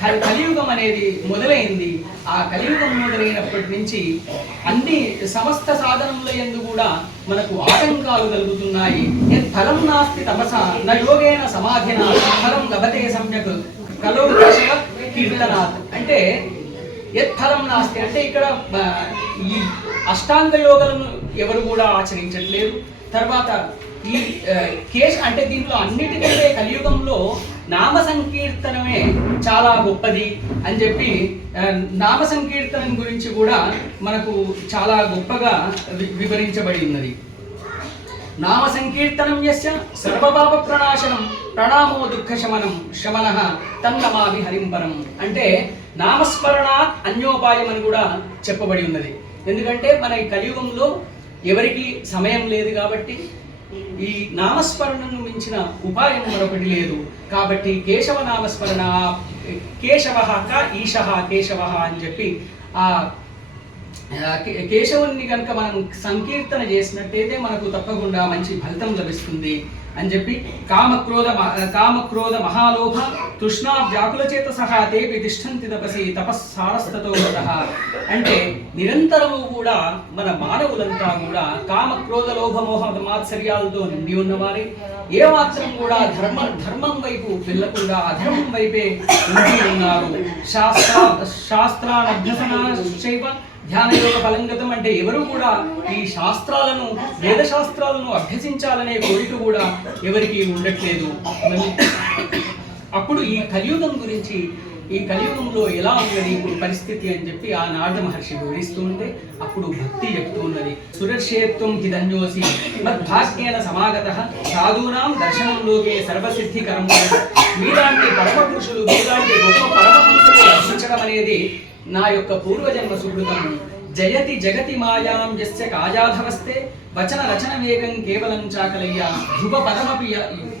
కలియుగం అనేది మొదలైంది. ఆ కలియుగం మొదలైనప్పటి నుంచి అన్ని సమస్త సాధనముల యందు కూడా మనకు ఆటంకాలు కలుగుతున్నాయి. ఫలం నాస్తి తపస న యోగేన సమాధిన ఫలం లభతే సమ్యక్ కలో కీర్తనాత్. అంటే ఫలం నాస్తి అంటే ఇక్కడ ఈ అష్టాంగ యోగాలను ఎవరు కూడా ఆచరించట్లేదు. తర్వాత ఈ అంటే దీంట్లో అన్నిటికంటే కలియుగంలో నామ సంకీర్తనమే చాలా గొప్పది అని చెప్పి నామ సంకీర్తనం గురించి కూడా మనకు చాలా గొప్పగా వివరించబడి ఉన్నది. నామ సంకీర్తనం యస్య సర్వపాప ప్రణాశనం ప్రణామో దుఃఖ శమనః తన్నమామి హరింపరం. అంటే నామస్మరణాత్ అన్యోపాయం అని కూడా చెప్పబడి ఉన్నది. ఎందుకంటే మన ఈ కలియుగంలో ఎవరికి సమయం లేదు కాబట్టి ఈ నామస్మరణను మించిన ఉపాయం మరొకటి లేదు. కాబట్టి కేశవ నామస్మరణ కేశవ క ఈశ కేశవ అని చెప్పి ఆ కేశవుని కనుక మనం సంకీర్తన చేసినట్టయితే మనకు తప్పకుండా మంచి ఫలితం లభిస్తుంది అని చెప్పి కామక్రోధ మహాలోభ తృష్ణా వ్యాకుల చేత సహా తేపి తిష్టంతి తపసి తపస్సారస్తతో అంటే నిరంతరము కూడా మన మానవులంతా కూడా కామక్రోధ లోభ మోహ మాత్సర్యాలతో నిండి ఉన్నవారే ఏ మాత్రం కూడా ధర్మం వైపు వెళ్ళకుండా అధర్మం వైపే ఉండి ఉన్నారు. శాస్త్రానభ్యసనైవ ధ్యానయోగ ఫలంగతం అంటే ఎవరు కూడా ఈ శాస్త్రాలను వేద శాస్త్రాలను అభ్యసించాలనే కోరిక కూడా ఎవరికి ఉండట్లేదు. అప్పుడు ఈ కలియుగం గురించి, ఈ కలియుగంలో ఎలా ఉన్నది ఇప్పుడు పరిస్థితి అని చెప్పి ఆ నారద మహర్షి వివరిస్తూ ఉంటే అప్పుడు భక్తి చెప్తూ ఉన్నది. సురర్షేత్వం హిదన్యోసి మద్భాగ్యేన సమాగతః సాధూనాం దర్శనం లోకే సర్వసిద్ధికరం. మీలాంటి పరమ పురుషులు, మీలాంటి గొప్ప పరమహంసలు దర్శించడం అనేది నా యొక్క పూర్వజన్మ సుకృతం. జయతి జగతి మాయాం యస్య కాజాధవస్తే వచన రచన వేగం కేవలం చాకలయ్య ధ్రువ పరమపి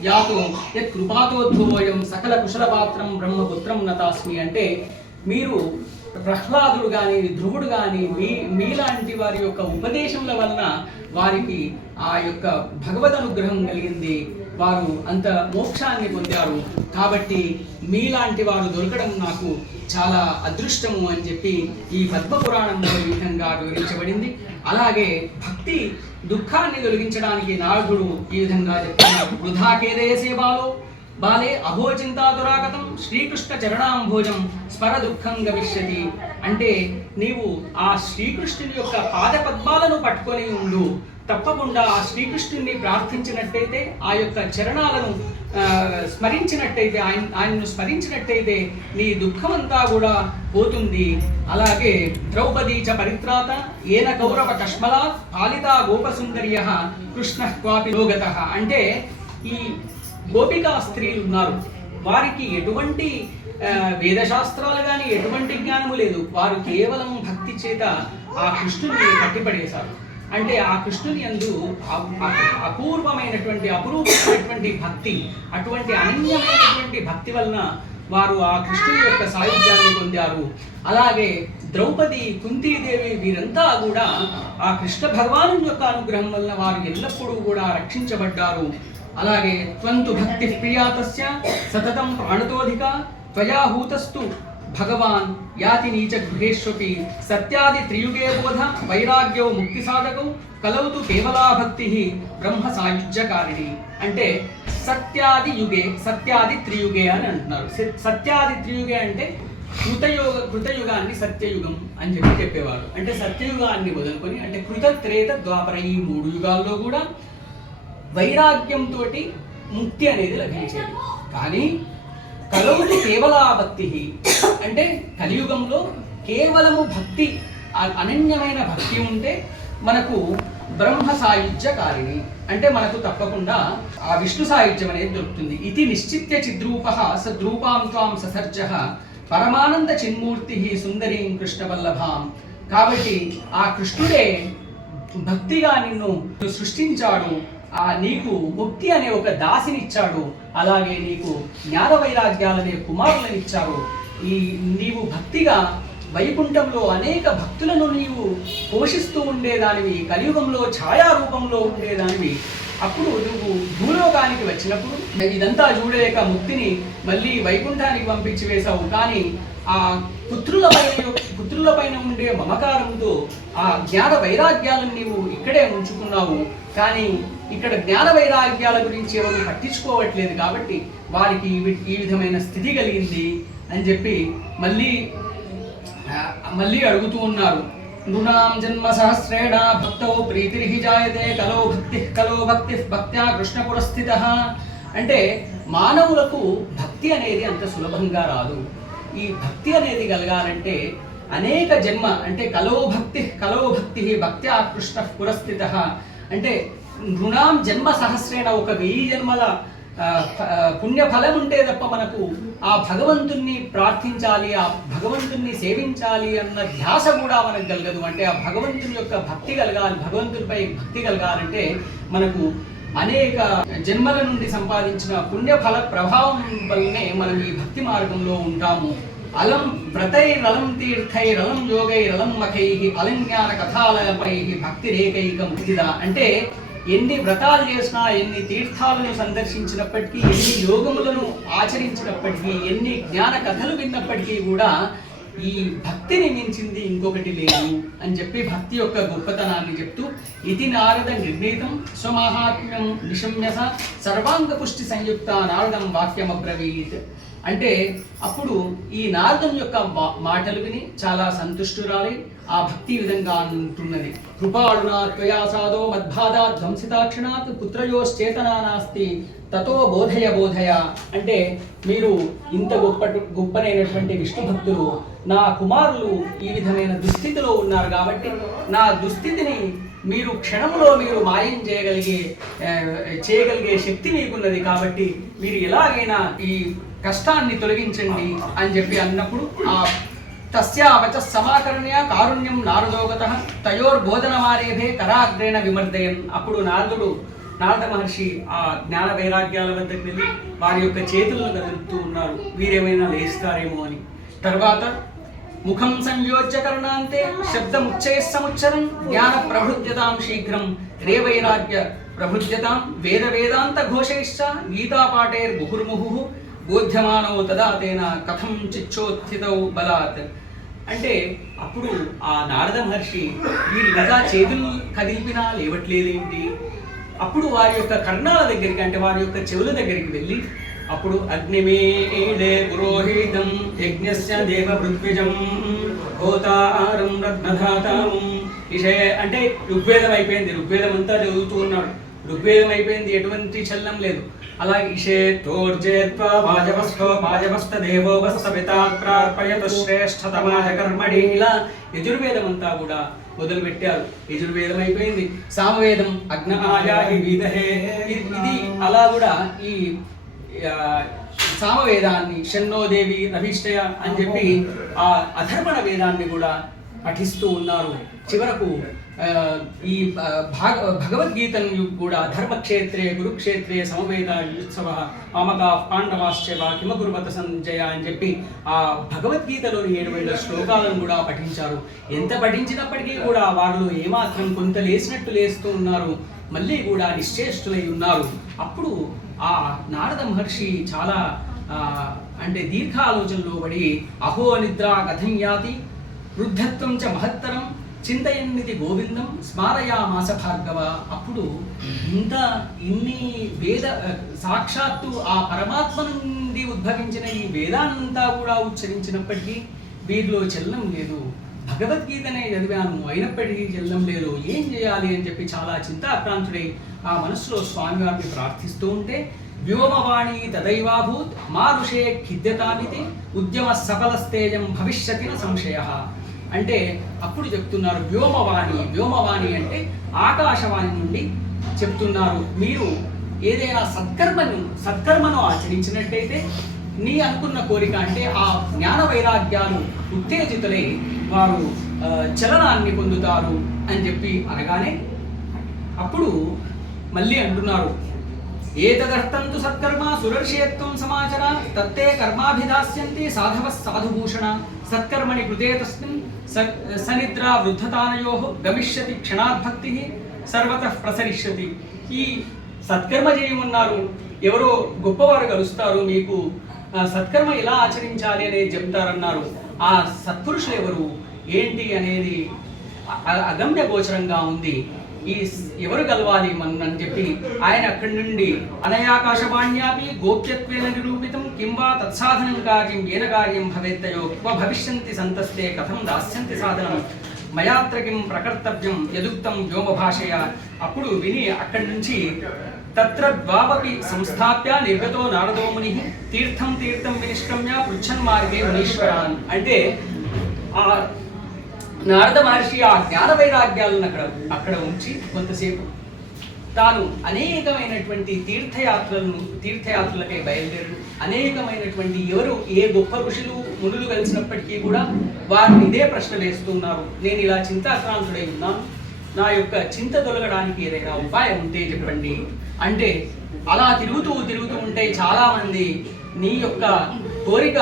యాతో యత్ కృపాతోద్భవోయం సకల కుశలపాత్రం బ్రహ్మపుత్రం నతాస్మి. అంటే మీరు ప్రహ్లాదుడు కానీ ధ్రువుడు కానీ మీలాంటి వారి యొక్క ఉపదేశముల వలన వారికి ఆ యొక్క భగవద్ అనుగ్రహం కలిగింది, వారు అంత మోక్షాన్ని పొందారు. కాబట్టి మీలాంటి వారు దొరకడం నాకు చాలా అదృష్టము అని చెప్పి ఈ పద్మపురాణంలో ఈ విధంగా వివరించబడింది. అలాగే భక్తి దుఃఖాన్ని తొలగించడానికి నారదుడు ఈ విధంగా చెప్తున్నాడు. వృధా కేదయసే బాలే అభోచింతా దురాగతం శ్రీకృష్ణ చరణాంభోజం స్మర దుఃఖం గవిష్యతి. అంటే నీవు ఆ శ్రీకృష్ణుని యొక్క పాద పద్మాలను పట్టుకొని ఉండు. తప్పకుండా ఆ శ్రీకృష్ణుని ప్రార్థించినట్టయితే, ఆ యొక్క చరణాలను స్మరించినట్టయితే, ఆయనను స్మరించినట్టయితే నీ దుఃఖమంతా కూడా పోతుంది. అలాగే ద్రౌపదీ చ పరిత్రాత ఏన కౌరవ కష్మలా పాలితా గోపసుందర్య కృష్ణ క్వాపి లోగత. అంటే ఈ గోపికా స్త్రీలు ఉన్నారు, వారికి ఎటువంటి వేదశాస్త్రాలు కానీ ఎటువంటి జ్ఞానము లేదు. వారు కేవలం భక్తి చేత ఆ కృష్ణుని కట్టిపడేశారు. అంటే ఆ కృష్ణుని యందు అపూర్వమైనటువంటి భక్తి, అటువంటి అనన్యమైనటువంటి భక్తి వలన వారు ఆ కృష్ణుని యొక్క సాయుధ్యాన్ని పొందారు. అలాగే ద్రౌపది, కుంతీదేవి వీరంతా కూడా ఆ కృష్ణ భగవాను యొక్క అనుగ్రహం వలన వారు ఎల్లప్పుడూ కూడా రక్షించబడ్డారు. అలాగే త్వంతు భక్తి ప్రియాతస్య సతతం ప్రాణతోధిక త్వయాహూతస్తు భగవాన్ యాతి నీచ గృహేష్వపి సత్యాది త్రియుగే బోధ వైరాగ్యో ముక్తి సాధకౌ కలౌతు కేవలా భక్తి బ్రహ్మ సాయుజ్యకారిణి. అంటే సత్యాది త్రియుగే అని అంటున్నారు. సత్యాది త్రియుగే అంటే కృతయుగాన్ని సత్యయుగం అని చెప్పేవారు. అంటే సత్యయుగాన్ని మొదలుకొని అంటే కృత త్రేత ద్వాపర ఈ 3 యుగాల్లో కూడా వైరాగ్యంతో ముక్తి అనేది లభించేది. కానీ కలౌతు కేవలా భక్తి అంటే కలియుగంలో కేవలము భక్తి, అనన్యమైన భక్తి ఉంటే మనకు బ్రహ్మ సాయుధ్యకారిణి అంటే మనకు తప్పకుండా ఆ విష్ణు సాయుధ్యం అనేది దొరుకుతుంది. ఇది నిశ్చిత్య చిద్రూప సద్రూపాం త్వాం ససర్జ పరమానంద చిన్మూర్తి సుందరీం కృష్ణవల్లభాం. కాబట్టి ఆ కృష్ణుడే భక్తిగా నిన్ను సృష్టించాడు, నీకు ముక్తి అనే ఒక దాసినిచ్చాడు, అలాగే నీకు జ్ఞాన వైరాగ్యాలనే కుమారులను ఇచ్చారు. నీవు భక్తిగా వైకుంఠంలో అనేక భక్తులను నీవు పోషిస్తూ ఉండేదానివి, కలియుగంలో ఛాయారూపంలో ఉండేదానివి. అప్పుడు నువ్వు భూలోకానికి వచ్చినప్పుడు ఇదంతా చూడలేక ముక్తిని మళ్ళీ వైకుంఠానికి పంపించి వేశావు. కానీ ఆ పుత్రులపైన ఉండే మమకారంతో ఆ జ్ఞాన వైరాగ్యాలను నీవు ఇక్కడే ఉంచుకున్నావు. కానీ ఇక్కడ జ్ఞాన వైరాగ్యాల గురించి ఎవరు పట్టించుకోవట్లేదు కాబట్టి వారికి ఈ విధమైన స్థితి కలిగింది అని చెప్పి మళ్ళీ అడుగుతూ ఉన్నారు. నృణాం జన్మ సహస్రేణ భక్తో ప్రీతిర్హి జాయతే కలో భక్తి భక్త్యా కృష్ణ పురస్థితః. అంటే మానవులకు భక్తి అనేది అంత సులభంగా రాదు. ఈ భక్తి అనేది కలగాలంటే అనేక జన్మ అంటే కలో భక్తి భక్త్యా కృష్ణ పురస్థితః. అంటే నృణాం జన్మ సహస్రేణ 1000 జన్మల పుణ్యఫలం ఉంటే తప్ప మనకు ఆ భగవంతుణ్ణి ప్రార్థించాలి, ఆ భగవంతుణ్ణి సేవించాలి అన్న ధ్యాస కూడా మనకు కలగదు. అంటే ఆ భగవంతుని యొక్క భక్తి కలగాలి, భగవంతునిపై భక్తి కలగాలంటే మనకు అనేక జన్మల నుండి సంపాదించిన పుణ్యఫల ప్రభావం వల్లనే మనం ఈ భక్తి మార్గంలో ఉంటాము. అలం వ్రతైరలం తీర్థైరలం యోగైరలం మఖైః అలంజ్ఞాన కథాలపైః భక్తి రేకైక ముక్తిదా. అంటే ఎన్ని వ్రతాలు చేసినా, ఎన్ని తీర్థాలను సందర్శించినప్పటికీ, ఎన్ని యోగములను ఆచరించినప్పటికీ, ఎన్ని జ్ఞాన కథలు విన్నప్పటికీ కూడా ఈ భక్తిని మించింది ఇంకొకటి లేదు అని చెప్పి భక్తి యొక్క గొప్పతనాన్ని చెప్తూ, ఇది నారద నిర్ణీతం స్వమహాత్మ్యం నిశమ్యస సర్వాంగ పుష్టి సంయుక్త నారదం వాక్యమబ్రవీత్. అంటే అప్పుడు ఈ నారదం యొక్క మాటలు విని చాలా సంతుష్టురాలై ఆ భక్తి విధంగా అంటున్నది. కృపాళునా త్వయా సాదో మద్భాదా ధ్వంసితాక్షణాత్ పుత్రయోశ్చేతనా నాస్తి తతో బోధయ బోధయ. అంటే మీరు ఇంత గొప్పనైనటువంటి విష్ణు భక్తులు, నా కుమారులు ఈ విధమైన దుస్థితిలో ఉన్నారు కాబట్టి నా దుస్థితిని మీరు క్షణంలో మీరు మాయం చేయగలిగే శక్తి మీకున్నది కాబట్టి మీరు ఎలాగైనా ఈ కష్టాన్ని తొలగించండి అని చెప్పి అన్నప్పుడు ఆ తస్యా వచ సమాకరణ్య కారుణ్యం నారదోగత తయోర్బోధనమారేభే కరాగ్రేణ విమర్దయన్. అప్పుడు నారద మహర్షి ఆ జ్ఞాన వైరాగ్యాల వద్దకు వెళ్ళి వారి యొక్క చేతులను కదులుతూ ఉన్నారు, వీరేమైనా లేస్తారేమో అని. తర్వాత ముఖం సంయోజ్య కర్ణాంతే శబ్దముచ్చయ సముచ్చరం జ్ఞాన ప్రభృద్యతాం శీఘ్రం రే వైరాగ్య ప్రభృద్యతాం వేద వేదాంత ఘోషైశ్చ గీతాపాఠైర్ ముహుర్ముహు బోధ్యమానో తదా తేన కథం చిచ్చోత్థితౌ బలాత్. అంటే అప్పుడు ఆ నారద మహర్షి వీరి గదా చేతులు కదిలిపినా లేవట్లేదేంటి. అప్పుడు వారి యొక్క కర్ణాల దగ్గరికి, అంటే వారి యొక్క చెవుల దగ్గరికి వెళ్ళి అప్పుడు అగ్నిమేడే పురోహితం యజ్ఞస్య దేవ పృథ్విజం హోతారం రత్నధాతం ఇషే. అంటే ఋగ్వేదం అయిపోయింది, ఋగ్వేదం అంతా చదువుతూ ఉన్నాడు, ఋగ్వేదం అయిపోయింది, ఎటువంటి చలనం లేదు. అలాగే ఇషే తోర్జేత్వా వాజవస్థో వాజవస్థ దేవోవస్థ పితాప్రార్పయతు శ్రేష్ఠతమాయ కర్మణి. ఇలా యజుర్వేదం అంతా కూడా మొదలు పెట్టారు. యజుర్వేదం అయిపోయింది, సామవేదం అగ్నహాయాహి వీదహే, ఇది అలా కూడా ఈ సామవేదాన్ని షణ్ణోదేవి రవిష్టయ అని చెప్పి ఆ అధర్మణ వేదాన్ని కూడా పఠిస్తూ ఉన్నారు. చివరకు ఈ భగవద్గీతను కూడా ధర్మక్షేత్రే కురుక్షేత్రే సమవేద యుత్సవ మామకా పాండవాశ్చవ కిమకుర్వత సంజయ అని చెప్పి ఆ భగవద్గీతలోని 7,000 శ్లోకాలను కూడా పఠించారు. ఎంత పఠించినప్పటికీ కూడా వారిలో ఏమాత్రం కొంత లేచినట్టు లేస్తూ ఉన్నారు, మళ్ళీ కూడా నిశ్చేష్టులై ఉన్నారు. అప్పుడు ఆ నారద మహర్షి చాలా అంటే దీర్ఘ ఆలోచనలో పడి అహో నిద్ర కథం యాతి వృద్ధత్వం చ మహత్తరం చింతయన్నితి గోవిందం స్మారయామాస భార్గవ. అప్పుడు ఇన్ని వేద సాక్షాత్తు ఆ పరమాత్మ నుండి ఉద్భవించిన ఈ వేదాన్నంతా కూడా ఉచ్చరించినప్పటికీ వీరిలో చలనం లేదు. భగవద్గీతనే చదివాను, అయినప్పటికీ చలనం లేదు, ఏం చేయాలి అని చెప్పి చాలా చింతాక్రాంతుడై ఆ మనసులో స్వామివారిని ప్రార్థిస్తూ ఉంటే వ్యోమవాణి తదైవాభూత్ మా ఋషే ఖిద్యతామితి ఉద్యమ సఫలస్తేజం భవిష్యతి న సంశయ. అంటే అప్పుడు చెప్తున్నారు వ్యోమవాణి. వ్యోమవాణి అంటే ఆకాశవాణి నుండి చెప్తున్నారు, మీరు ఏదైనా సత్కర్మను ఆచరించినట్టయితే నీ అనుకున్న కోరిక అంటే ఆ జ్ఞాన వైరాగ్యాలు ఉత్తేజితులై వారు చలనాన్ని పొందుతారు అని చెప్పి అనగానే అప్పుడు మళ్ళీ అంటున్నారు ఏతదర్థంతు సత్కర్మ సురర్షేత్వం సమాచర తత్తే కర్మాభిదాస్యంతి సాధవ సాధుభూషణ సత్కర్మణి కృతే తస్మిన్ సనిద్రా వృద్ధతానయోః గమిష్యతి క్షణాద్భక్తి సర్వతః ప్రసరిష్యతి. ఈ సత్కర్మ చేయమన్నారు, ఎవరో గొప్పవారు కలుస్తారు, మీకు సత్కర్మ ఎలా ఆచరించాలి అనేది చెప్తారన్నారు. ఆ సత్పురుషులు ఎవరు ఏంటి అనేది అగమ్య గోచరంగా ఉంది. ఈ ఎవరు కలవాలి అని చెప్పి ఆయన అక్కడి నుండి అనయాకాశవాణ్యాపి గోప్యత్వేన నిరూపితం కింవా తత్సాధనం కార్యం ఏన కార్యం భవేత్తయో భవిష్యంతి సంతస్తే కథం దాస్యంతి సాధనం మయాత్ర కిం ప్రకర్తవ్యం యదుక్తం వ్యోమభాషయ. అప్పుడు విని అక్కడి నుంచి తత్ర ద్వావపి సంస్థాప్య నిర్గతో నారదో ముని తీర్థం తీర్థం వినిష్క్రమ్య పృచ్ఛన్ మార్గే మునీశ్వరాన్. అంటే ఆ నారద మహర్షి ఆ జ్ఞాన వైరాగ్యాలను అక్కడ ఉంచి కొంతసేపు తాను అనేకమైనటువంటి తీర్థయాత్రలకై బయలుదేరు అనేకమైనటువంటి ఎవరు ఏ గొప్ప ఋషులు మునులు కలిసినప్పటికీ కూడా వారిని ఇదే ప్రశ్న వేస్తున్నారు, నేను ఇలా చింతాక్రాంతుడై ఉన్నాను, నా యొక్క చింత తొలగడానికి ఏదైనా ఉపాయం ఉంటే చెప్పండి. అంటే అలా తిరుగుతూ ఉంటే చాలా మంది నీ యొక్క కోరిక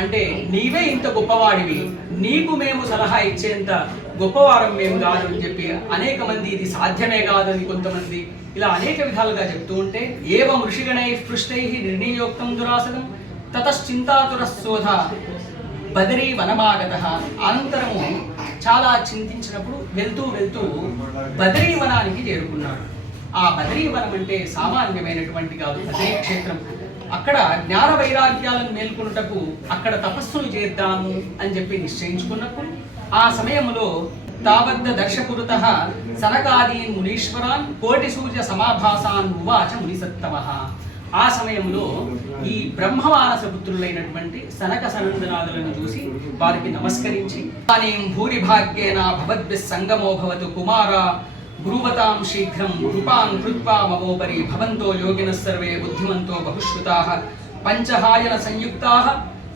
అంటే నీవే ఇంత గొప్పవాడివి, నీకు మేము సలహా ఇచ్చేంత గొప్పవారం మేము కాదు అని చెప్పి అనేక మంది ఇది సాధ్యమే కాదని కొంతమంది ఇలా అనేక విధాలుగా చెప్తూ ఉంటే ఏవం ఋషిగణై పృష్టై నిర్ణయోక్తం దురాసనం తతశ్చింతాతురశోధ బదరీ వనమాగత. అనంతరము చాలా చింతించినప్పుడు వెళ్తూ వెళ్తూ బదరీ వనానికి చేరుకున్నాడు. ఆ బదరీ వనం అంటే సామాన్యమైనటువంటి కాదు, బదరీ క్షేత్రం. అక్కడ జ్ఞాన వైరాగ్యాలను మేల్కొనుటకు అక్కడ తపస్సులు చేద్దాము అని చెప్పి నిశ్చయించుకున్నప్పుడు ఆ సమయంలో తావద్ద దర్శకురుతః సనకాదీన్ మునీశ్వరాన్ కోటి సూర్య సమాభాసాన్ ఉవాచ మునిసత్తమః. ఆ సమయంలో ఈ బ్రహ్మమానస పుత్రులైనటువంటి సనక సనందనాదులను చూసి వారికి నమస్కరించి తానేం భూరి భాగ్యేన భవద్భిః సంగమో భవతు కుమార బ్రూవతాం శీఘ్రం కృపాం కృత్వా మమోపరి భవంతో యోగినః సర్వే బుద్ధిమంతో బహుశ్రుతాః పంచహాయన సంయుక్తాః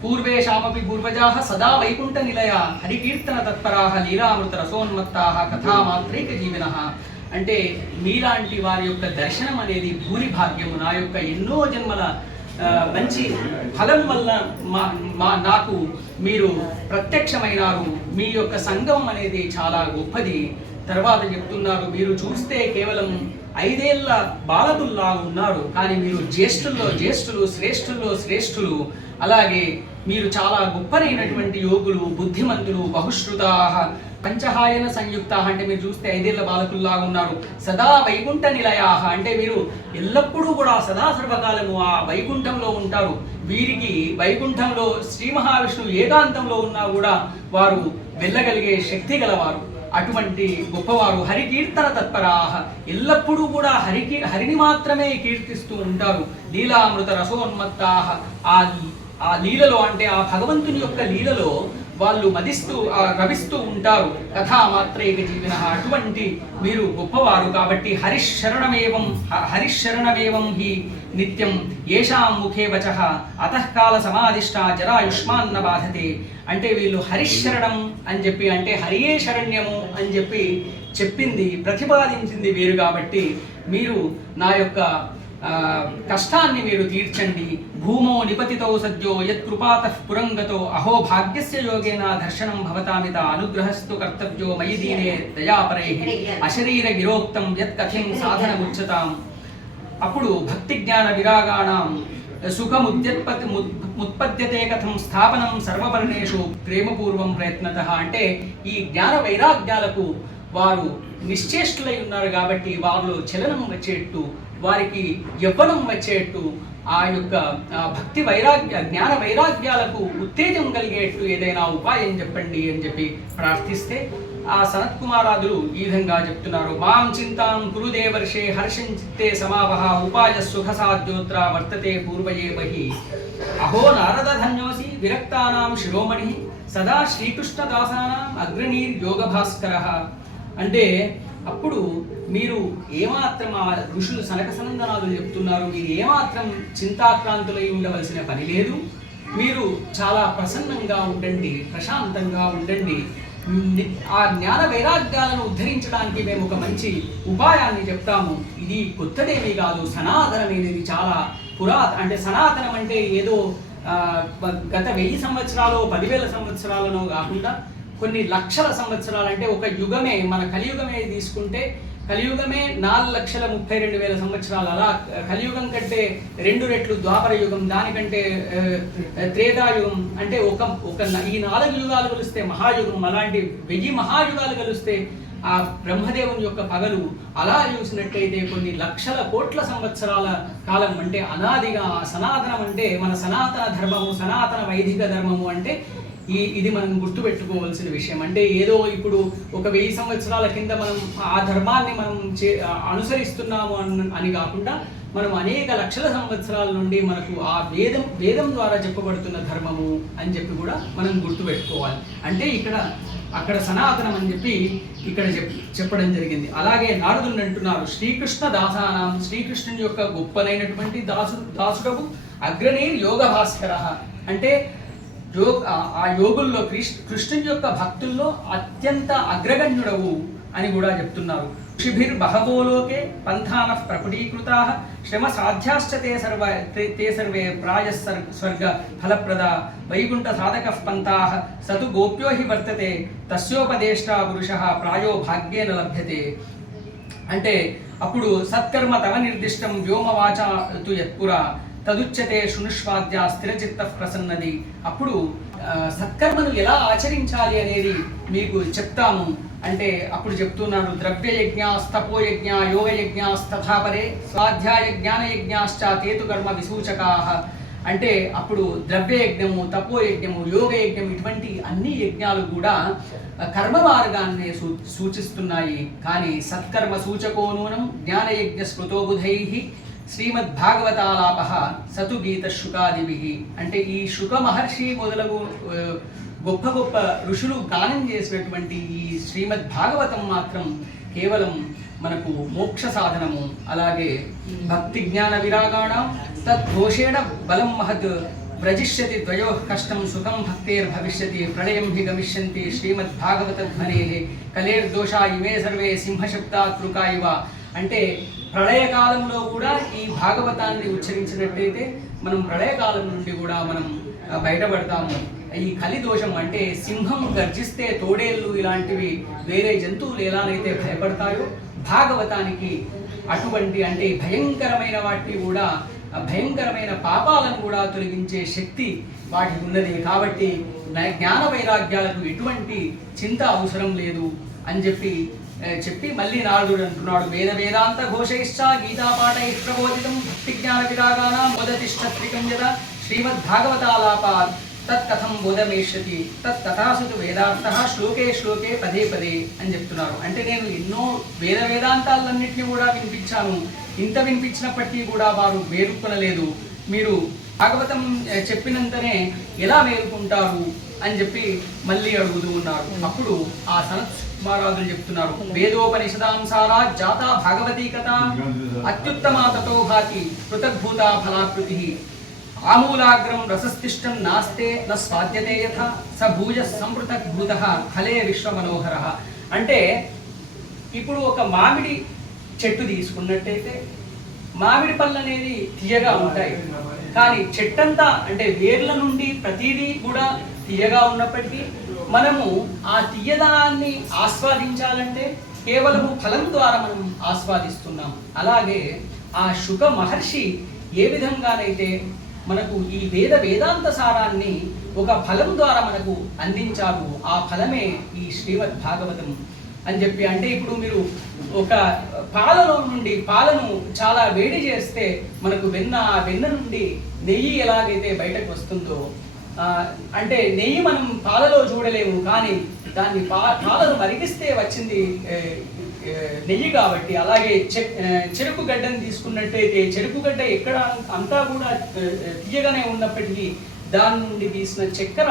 పూర్వేషామపి పూర్వజాః సదా వైకుంఠ నిలయా హరికీర్తన తత్పరాః లీలామృత రసోన్మత్తాః కథామాత్రైక జీవినః. అంటే మీలాంటి వారి యొక్క దర్శనం అనేది భూరి భాగ్యము, నా యొక్క ఎన్నో జన్మల మంచి ఫలం వల్ల నాకు మీరు ప్రత్యక్షమైనారు, మీ యొక్క సంఘం అనేది చాలా గొప్పది. తర్వాత చెప్తున్నారు, మీరు చూస్తే కేవలం 5 ఏళ్ల బాలకుల్లా ఉన్నారు, కానీ మీరు జ్యేష్ఠుల్లో జ్యేష్ఠులు, శ్రేష్ఠుల్లో శ్రేష్ఠులు. అలాగే మీరు చాలా గొప్పనైనటువంటి యోగులు, బుద్ధిమంతులు, బహుశ్రుతాః పంచహాయన సంయుక్తాః. అంటే మీరు చూస్తే 5 ఏళ్ల బాలకుల్లా ఉన్నారు. సదా వైకుంఠ నిలయాః అంటే మీరు ఎల్లప్పుడూ కూడా సదా సర్వకాలము ఆ వైకుంఠంలో ఉంటారు. వీరికి వైకుంఠంలో శ్రీ మహావిష్ణువు ఏకాంతంలో ఉన్నా కూడా వారు వెళ్ళగలిగే శక్తి గలవారు, అటువంటి గొప్పవారు. హరికీర్తన తత్పరాః ఎల్లప్పుడూ కూడా హరిని మాత్రమే కీర్తిస్తూ ఉంటారు. లీలామృత రసోన్మత్తాః ఆ లీలలో అంటే ఆ భగవంతుని యొక్క లీలలో వాళ్ళు మదిస్తూ రవిస్తూ ఉంటారు. కథామాత్రైక జీవినః అటువంటి మీరు గొప్పవారు. కాబట్టి హరిశరణమేవం హి నిత్యం ఏషాం ముఖే వచః అతఃకాల సమాదిష్టా జరాయుష్మాన్న బాధతే. అంటే వీళ్ళు హరిశరణం అని చెప్పి అంటే హరియే శరణ్యము అని చెప్పి చెప్పింది, ప్రతిపాదించింది వీరు. కాబట్టి మీరు నా యొక్క కష్టాన్ని మీరు తీర్చండి. భూమో నిపతితో సద్యో యత్కృపాతః పురంగతో అహో భాగ్యస్య యోగేన దర్శనం భవతామిత అనుగ్రహస్తు కర్తవ్యో మయి దీనే దయాపరైః అశరీర గిరోక్తం యత్ కథిం సాధనముచ్యతాం. అప్పుడు భక్తి జ్ఞాన విరాగాణం సుఖముత్పద్యతే కథం స్థాపనం సర్వవర్ణేషు ప్రేమపూర్వం ప్రయత్నతః. అంటే ఈ జ్ఞాన వైరాగ్యాలకు వారు నిశ్చేష్టులై ఉన్నారు కాబట్టి వారిలో చలనం వచ్చేట్టు, వారికి యవ్వనం వచ్చేట్టు, ఆ యొక్క భక్తి వైరాగ్య జ్ఞాన వైరాగ్యాలకు ఉత్తేజం కలిగేట్టు ఏదైనా ఉపాయం చెప్పండి అని చెప్పి ప్రార్థిస్తే ఆ సనత్కుమారాదులు ఈ విధంగా చెప్తున్నారు. మాం చింతాం కురుదేవర్షే హర్షం చిత్తే సమావహ ఉపాయ సుఖ సాధ్యోత్ర వర్తతే పూర్వయేవహి అహో నారద ధన్యోసి విరక్తానాం శిరోమణి సదా శ్రీకృష్ణదాసానాం అగ్రణీర్ యోగ భాస్కరః. అంటే అప్పుడు మీరు ఏమాత్రం ఆ ఋషులు సనక సనందనాదులు చెప్తున్నారు, మీరు ఏమాత్రం చింతాక్రాంతులై ఉండవలసిన పని లేదు. మీరు చాలా ప్రసన్నంగా ఉండండి, ప్రశాంతంగా ఉండండి. ఆ జ్ఞాన వైరాగ్యాలను ఉద్ధరించడానికి మేము ఒక మంచి ఉపాయాన్ని చెప్తాము. ఇది కొత్తదేమీ కాదు, సనాతనమైనది, చాలా అంటే సనాతనం అంటే ఏదో గత 1000 సంవత్సరాలు 10,000 సంవత్సరాలను కాకుండా కొన్ని లక్షల సంవత్సరాలు. అంటే ఒక యుగమే, మన కలియుగమే తీసుకుంటే కలియుగమే 4,32,000 సంవత్సరాలు. అలా కలియుగం కంటే 2 రెట్లు ద్వాపర యుగం, దానికంటే త్రేతాయుగం. అంటే ఈ 4 యుగాలు కలిస్తే మహాయుగం. అలాంటి 1000 మహాయుగాలు కలిస్తే ఆ బ్రహ్మదేవుని యొక్క పగలు. అలా చూసినట్టయితే కొన్ని లక్షల కోట్ల సంవత్సరాల కాలం. అంటే అనాదిగా సనాతనం అంటే మన సనాతన ధర్మము, సనాతన వైదిక ధర్మము అంటే ఇది మనం గుర్తుపెట్టుకోవాల్సిన విషయం. అంటే ఏదో ఇప్పుడు ఒక 1000 సంవత్సరాల కింద మనం ఆ ధర్మాన్ని మనం అనుసరిస్తున్నాము అని కాకుండా మనం అనేక లక్షల సంవత్సరాల నుండి మనకు ఆ వేదం ద్వారా చెప్పబడుతున్న ధర్మము అని చెప్పి కూడా మనం గుర్తుపెట్టుకోవాలి. అంటే అక్కడ సనాతనం అని చెప్పి ఇక్కడ చెప్పడం జరిగింది. అలాగే నారదుని అంటున్నారు, శ్రీకృష్ణ దాసానాం, శ్రీకృష్ణుని యొక్క గొప్పనైనటువంటి దాసుడవు అగ్రణీర్ యోగ భాస్కరః. అంటే ఆ యోగుల్లో కృష్ణుని యొక్క భక్తుల్లో అత్యంత అగ్రగణ్యుడవు అని కూడా చెప్తున్నారు. ఋషిభిర్బహవో లోకే పంథానః ప్రపుటీకృతాః శ్రమసాధ్యాశ్చ ते सर्वे प्रायः स्वर्ग फलप्रदा వైకుంఠ సాధకః పంథాః సతు గోప్యో హి వర్తతే తస్యోపదేష్టా పురుషః ప్రాయో భాగ్యేన లభ్యతే. అంటే అప్పుడు సత్కర్మ తవ నిర్దిష్టం వ్యోమవాచ తు యత్పురా తదుచ్యతే శృణుష్వాద్య స్థిరచిత్త ప్రసన్నది. అప్పుడు సత్కర్మను ఎలా ఆచరించాలి అనేది మీకు చెప్తాము అంటే అప్పుడు చెప్తున్నారు. ద్రవ్యయజ్ఞాస్తపోయజ్ఞ యోగయజ్ఞాస్తథాపరే స్వాధ్యాయ జ్ఞానయజ్ఞాశ్చ తేతు కర్మ విసూచకాః. అంటే అప్పుడు ద్రవ్యయజ్ఞము, తపోయజ్ఞము, యోగయజ్ఞం ఇటువంటి అన్ని యజ్ఞాలు కూడా కర్మ మార్గాన్ని సూచిస్తున్నాయి. కానీ సత్కర్మ సూచకో నూనం జ్ఞానయజ్ఞ స్మృతో బుధైః శ్రీమద్భాగవతాలాప సతు గీత శుకాదిభి. అంటే ఈ శుక మహర్షి మొదలగు గొప్ప గొప్ప ఋషులు గానం చేసినటువంటి ఈ శ్రీమద్భాగవతం మాత్రం కేవలం మనకు మోక్ష సాధనము. అలాగే భక్తి జ్ఞాన విరాగాణం తద్ఘోషేణ బలం మహత్ వ్రజిష్యతి ద్వయో కష్టం సుఖం భక్తేర్భవిష్యతి ప్రళయం హి గమిష్యంతి శ్రీమద్భాగవత ధ్వనేః కలేర్దోషా ఇమే సర్వే సింహశబ్దాతృకా ఇవ. అంటే ప్రళయకాలంలో కూడా ఈ భాగవతాన్ని ఉచ్చరించినట్టయితే మనం ప్రళయకాలం నుండి కూడా మనం బయటపడతాము. ఈ కలి దోషం అంటే సింహం గర్జిస్తే తోడేళ్ళు ఇలాంటివి వేరే జంతువులు ఎలానైతే భయపడతాయో భాగవతానికి అటువంటి అంటే భయంకరమైన వాటిని కూడా భయంకరమైన పాపాలను కూడా తొలగించే శక్తి వాటికి ఉన్నది. కాబట్టి జ్ఞాన వైరాగ్యాలకు ఎటువంటి చింత అవసరం లేదు అని చెప్పి మళ్ళీ నారదుడు అంటున్నాడు. వేద వేదాంత ఘోషైశ్చ గీతాపాఠై ప్రబోధితం భక్తి జ్ఞాన విరాగానా మోదతిష్టత్రికం యదా శ్రీమద్భాగవతాలాపాత్ తత్కథం బోధమేష్యతి తత్కథాసుతు వేదార్థ శ్లోకే శ్లోకే పదే పదే అని చెప్తున్నారు. అంటే నేను ఎన్నో వేదాంతాలన్నింటినీ కూడా వినిపించాను. ఇంత వినిపించినప్పటికీ కూడా వారు మేలుకొనలేదు. మీరు భాగవతం చెప్పినంతనే ఎలా మేలుకుంటారు అని చెప్పి మళ్ళీ అడుగుతూ ఉన్నారు. అప్పుడు ఆ సనత్ కుమారాదులు చెప్తున్నారు. వేదోపనిషదాంసారా జాతా భాగవతీ కథ అత్యుత్తమా తతో భాతి పృథగ్భూత ఫలాకృతి ఆమూలాగ్రం రసస్తిష్టం నాస్తే న స్వాద్యతే యథ స భూజ సంపృథగ్భూత ఫలే విశ్వమనోహర. అంటే ఇప్పుడు ఒక మామిడి చెట్టు తీసుకున్నట్టయితే మామిడి పళ్ళు అనేది తీయగా ఉంటాయి. కానీ చెట్టంతా అంటే వేర్ల నుండి ప్రతిదీ కూడా తీయగా ఉన్నప్పటికీ మనము ఆ తీయదనాన్ని ఆస్వాదించాలంటే కేవలము ఫలం ద్వారా మనం ఆస్వాదిస్తున్నాం. అలాగే ఆ శుక మహర్షి ఏ విధంగానైతే మనకు ఈ వేదాంత సారాన్ని ఒక ఫలం ద్వారా మనకు అందించారు. ఆ ఫలమే ఈ శ్రీమద్ భాగవతం అని చెప్పి. అంటే ఇప్పుడు మీరు ఒక పాలను చాలా వేడి చేస్తే మనకు వెన్న నుండి నెయ్యి ఎలాగైతే బయటకు వస్తుందో అంటే నెయ్యి మనం పాలలో చూడలేము. కానీ దాన్ని పాలను మరిగిస్తే వచ్చింది నెయ్యి కాబట్టి. అలాగే చెరుకు గడ్డను తీసుకున్నట్టయితే చెరుకు గడ్డ ఎక్కడ అంతా కూడా తీయగానే ఉన్నప్పటికీ దాని నుండి తీసిన చక్కెర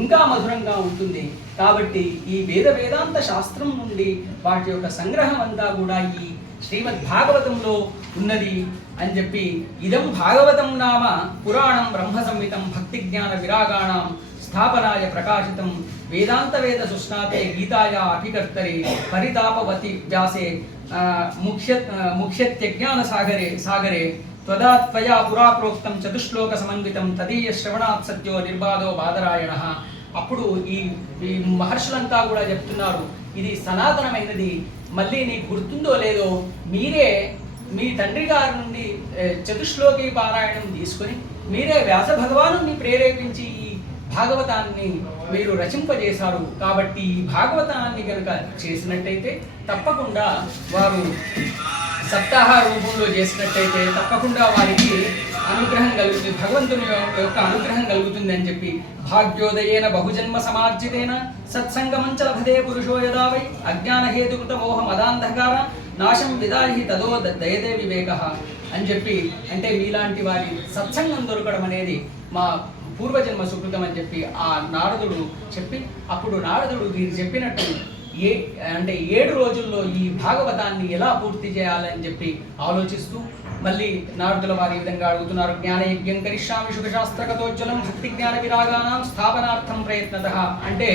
ఇంకా మధురంగా ఉంటుంది. కాబట్టి ఈ వేదాంత శాస్త్రం నుండి వాటి యొక్క సంగ్రహం అంతా కూడా ఈ శ్రీమద్ భాగవతంలో ఉన్నది అని చెప్పి. ఇదం భాగవతం నామ పురాణం బ్రహ్మ సంహితం భక్తి జ్ఞాన విరాగాణం స్థాపనాయ ప్రకాశితం వేదాంత వేద సుష్ణాతే గీతాయ అభికర్తరే పరితాపవతి వ్యాసే ముఖ్యత్యజ్ఞాన సాగరే త్వదా త్వయా పురా ప్రోక్తం చతుశ్లోక సమన్వితం తదీయ శ్రవణాత్ సత్యో నిర్బాధో బాదరాయణ. అప్పుడు ఈ మహర్షులంతా కూడా చెప్తున్నారు, ఇది సనాతనమైనది. మళ్ళీ నీకు గుర్తుందో లేదో మీరే మీ తండ్రి గారి నుండి చతుశ్లోకి పారాయణం తీసుకొని మీరే వ్యాస భగవాను ప్రేరేపించి ఈ భాగవతాన్ని మీరు రచింపజేశారు. కాబట్టి ఈ భాగవతాన్ని కనుక చేసినట్టయితే తప్పకుండా వారు సప్తాహ రూపంలో చేసినట్టయితే తప్పకుండా వారికి అనుగ్రహం కలుగుతుంది, భగవంతుని యొక్క అనుగ్రహం కలుగుతుంది అని చెప్పి. భాగ్యోదయేన బహుజన్మ సమార్జితేన సత్సంగమంచ లభతే పురుషో యదా వై అజ్ఞాన హేతుకృత మోహ మదాంధకార నాశం విదాహి తదో దయతే వివేక అని చెప్పి. అంటే మీలాంటి వారి సత్సంగం దొరకడం అనేది మా పూర్వజన్మ సుకృతం అని చెప్పి ఆ నారదుడు చెప్పి, అప్పుడు నారదుడు వీరు చెప్పినట్టు 7 రోజుల్లో ఈ భాగవతాన్ని ఎలా పూర్తి చేయాలని చెప్పి ఆలోచిస్తూ మళ్ళీ నారదుల వారి విధంగా అడుగుతున్నారు. జ్ఞానయజ్ఞం కరిష్యామి శుభశాస్త్రగతోజ్వలం భక్తి జ్ఞాన విరాగానాం స్థాపనార్థం ప్రయత్నతః. అంటే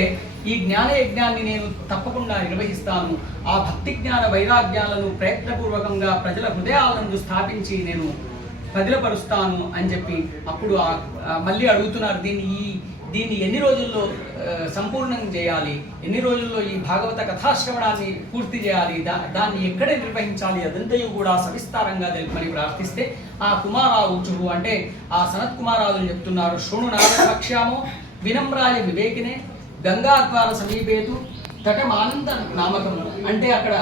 ఈ జ్ఞాన యజ్ఞాన్ని నేను తప్పకుండా నిర్వహిస్తాను. ఆ భక్తి జ్ఞాన వైరాగ్యాలను ప్రయత్నపూర్వకంగా ప్రజల హృదయాలను స్థాపించి నేను పదిలపరుస్తాను అని చెప్పి అప్పుడు మళ్ళీ అడుగుతున్నారు, దీన్ని ఎన్ని రోజుల్లో సంపూర్ణం చేయాలి, ఎన్ని రోజుల్లో ఈ భాగవత కథాశ్రవణాన్ని పూర్తి చేయాలి, దాన్ని ఎక్కడ నిర్వహించాలి, అదంతయు కూడా సవిస్తారంగా తెలుపమని ప్రార్థిస్తే ఆ కుమారావుచుడు అంటే ఆ సనత్ కుమారాలు చెప్తున్నారు, శృణు నారదక్ష్యామో వినమ్రాయ వివేకినే గంగాద్వార సమీపేతు తటమానంద నామకము. అంటే అక్కడ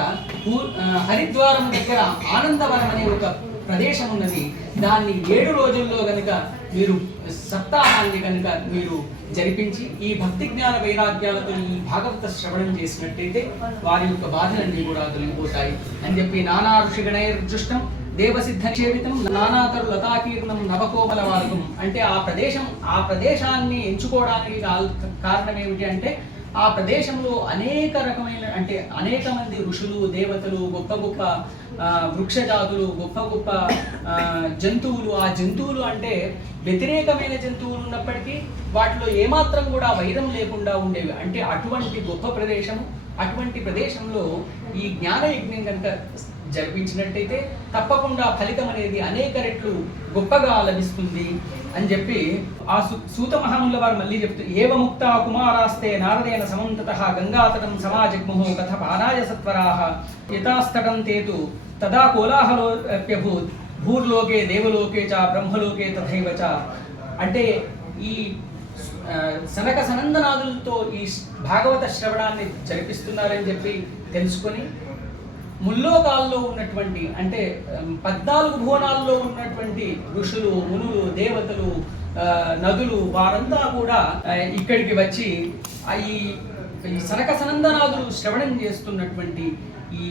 హరిద్వారం దగ్గర ఆనందవరం అనే ఒక ప్రదేశం ఉన్నది. దాన్ని 7 రోజుల్లో కనుక మీరు సప్తాహాన్ని కనుక మీరు జరిపించి ఈ భక్తి జ్ఞాన వైరాగ్యాలతో ఈ భాగవత శ్రవణం చేసినట్టయితే వారి యొక్క బాధలన్నీ కూడా తొలగిపోతాయి అని చెప్పి నానా ఋషిగణైర్జుష్టం దేవసిద్ధ నిషేవితం నానాతరు లతాకీర్ణం నవకోమల మార్గం. అంటే ఆ ప్రదేశాన్ని ఎంచుకోవడానికి కారణం ఏమిటి అంటే ఆ ప్రదేశంలో అనేక రకమైన అంటే అనేక మంది ఋషులు దేవతలు గొప్ప గొప్ప వృక్షజాతులు గొప్ప గొప్ప జంతువులు. ఆ జంతువులు అంటే వ్యతిరేకమైన జంతువులు ఉన్నప్పటికీ వాటిలో ఏమాత్రం కూడా వైరం లేకుండా ఉండేవి. అంటే అటువంటి గొప్ప ప్రదేశం, అటువంటి ప్రదేశంలో ఈ జ్ఞాన యజ్ఞం కనుక జరిపించినట్టయితే తప్పకుండా ఫలితం అనేది అనేక రెట్లు గొప్పగా లభిస్తుంది అని చెప్పి ఆ సూత మహాముల వారు మళ్ళీ చెప్తారు, ఏవ ముక్త కుమారాస్తే నారదేన సమంతతః గంగాతటం సమాజగ్ముః కథ పానాయ సత్వరాః యతాస్తటం తేతు తదా కోలాహలోప్యభూత్ భూర్లోకే దేవలోకే చ బ్రహ్మలోకే తథైవ చ. అంటే ఈ సనక సనందనాదులతో ఈ భాగవత శ్రవణాన్ని జరిపిస్తున్నారని చెప్పి తెలుసుకొని ముల్లోకాల్లో ఉన్నటువంటి అంటే 14 భువనాల్లో ఉన్నటువంటి ఋషులు మునులు దేవతలు నదులు వారంతా కూడా ఇక్కడికి వచ్చి ఈ సనక సనందనాదులు శ్రవణం చేస్తున్నటువంటి ఈ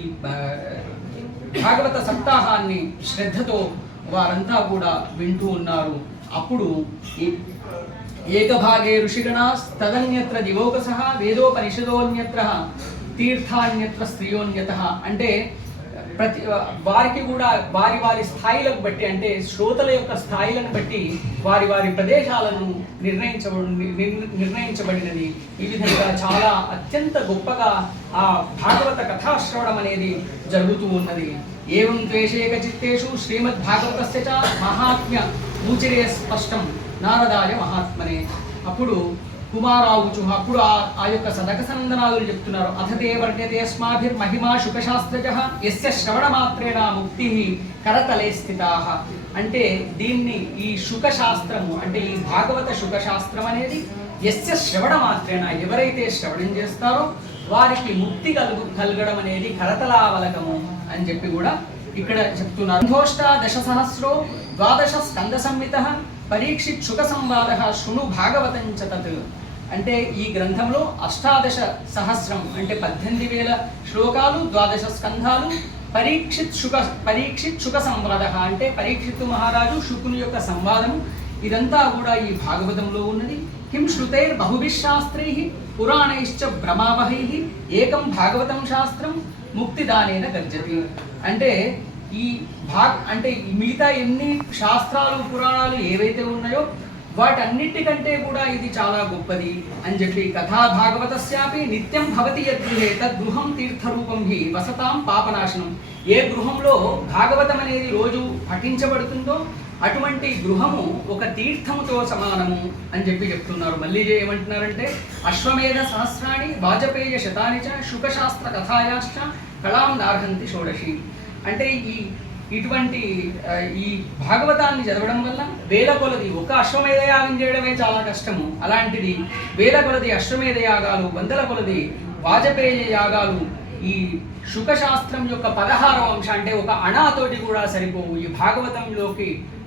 భాగవత సప్తాహాన్ని శ్రద్ధతో వారంతా కూడా వింటూ ఉన్నారు. అప్పుడు ఏకభాగే ఋషిగణాస్తదన్యత్ర దివోకసః వేదోపనిషదోన్యత్ర తీర్థాన్యత్ర స్త్రియోన్యతః. అంటే వారికి కూడా వారి వారి స్థాయిలకు బట్టి అంటే శ్రోతల యొక్క స్థాయిలను బట్టి వారి వారి ప్రదేశాలను నిర్ణయించబడినది. ఈ విధంగా చాలా అత్యంత గొప్పగా ఆ భాగవత కథాశ్రవణం అనేది జరుగుతూ ఉన్నది. ఏవం ద్వేషేక చిత్తేషు శ్రీమద్ భాగవతస్య చ మహాత్మ్య ఊచిరే స్పష్టం నారదాయ మహాత్మనే. అప్పుడు కుమారావుచు అప్పుడు ఆ యొక్క సనక సనందనాదులు చెప్తున్నారు, అథతే వర్ణ్యతే అస్మాభిర్మహిమా శుకశాస్త్రజః యస్య శ్రవణమాత్రేణ ముక్తి కరతలే స్థితాః. అంటే దీన్ని ఈ శుకశాస్త్రము అంటే ఈ భాగవత శుకశాస్త్రం అనేది యస్య శ్రవణమాత్రేణ ఎవరైతే శ్రవణం చేస్తారో వారికి ముక్తి కలగడం అనేది కరతలావలకము అని చెప్పి కూడా ఇక్కడ చెప్తున్నారు. గ్రంథోష్టాదశ సహస్రో 12 స్కంద సంహితః పరీక్షిత్ శుక సంవాదః శృణు భాగవతం చ తత్. అంటే ఈ గ్రంథంలో 18 సహస్రం అంటే 18,000 శ్లోకాలు 12 స్కంధాలు పరీక్షిత్ శుక సంవాదః అంటే పరీక్షిత్తు మహారాజు శుకుని యొక్క సంవాదము ఇదంతా కూడా ఈ భాగవతంలో ఉన్నది. కిం శ్రుతైర్ బహుభిః శాస్త్రైః పురాణైశ్చ భ్రమావహైః ఏకం భాగవతం శాస్త్రం ముక్తిదానేన గర్జతి. అంటే ఈ అంటే మిగతా ఎన్ని శాస్త్రాలు పురాణాలు ఏవైతే ఉన్నాయో వాటన్నిటికంటే కూడా ఇది చాలా గొప్పది అని చెప్పి కథా భాగవతస్యాపి నిత్యం భవతి యద్గృహే తద్గృహం తీర్థరూపం హి వసతాం పాపనాశనం. ఏ గృహంలో భాగవతం అనేది రోజు పఠించబడుతుందో అటువంటి గృహము ఒక తీర్థముతో సమానము అని చెప్పి చెప్తున్నారు. మళ్ళీ ఏమంటున్నారంటే అశ్వమేధ సహస్రాణి వాజపేయ శతాని చ శుకశాస్త్ర కథాయాశ్చ కళాం నార్హంతి షోడశి. అంటే ఇటువంటి ఈ భాగవతాన్ని చదవడం వల్ల వేల కొలది ఒక అశ్వమేధ యాగం చేయడమే చాలా కష్టము, అలాంటిది వేల కొలది అశ్వమేధ యాగాలు 100ల కొలది వాజపేయ యాగాలు ఈ శుకశాస్త్రం యొక్క 16వ అంశం అంటే ఒక అణాతోటి కూడా సరిపోవు. ఈ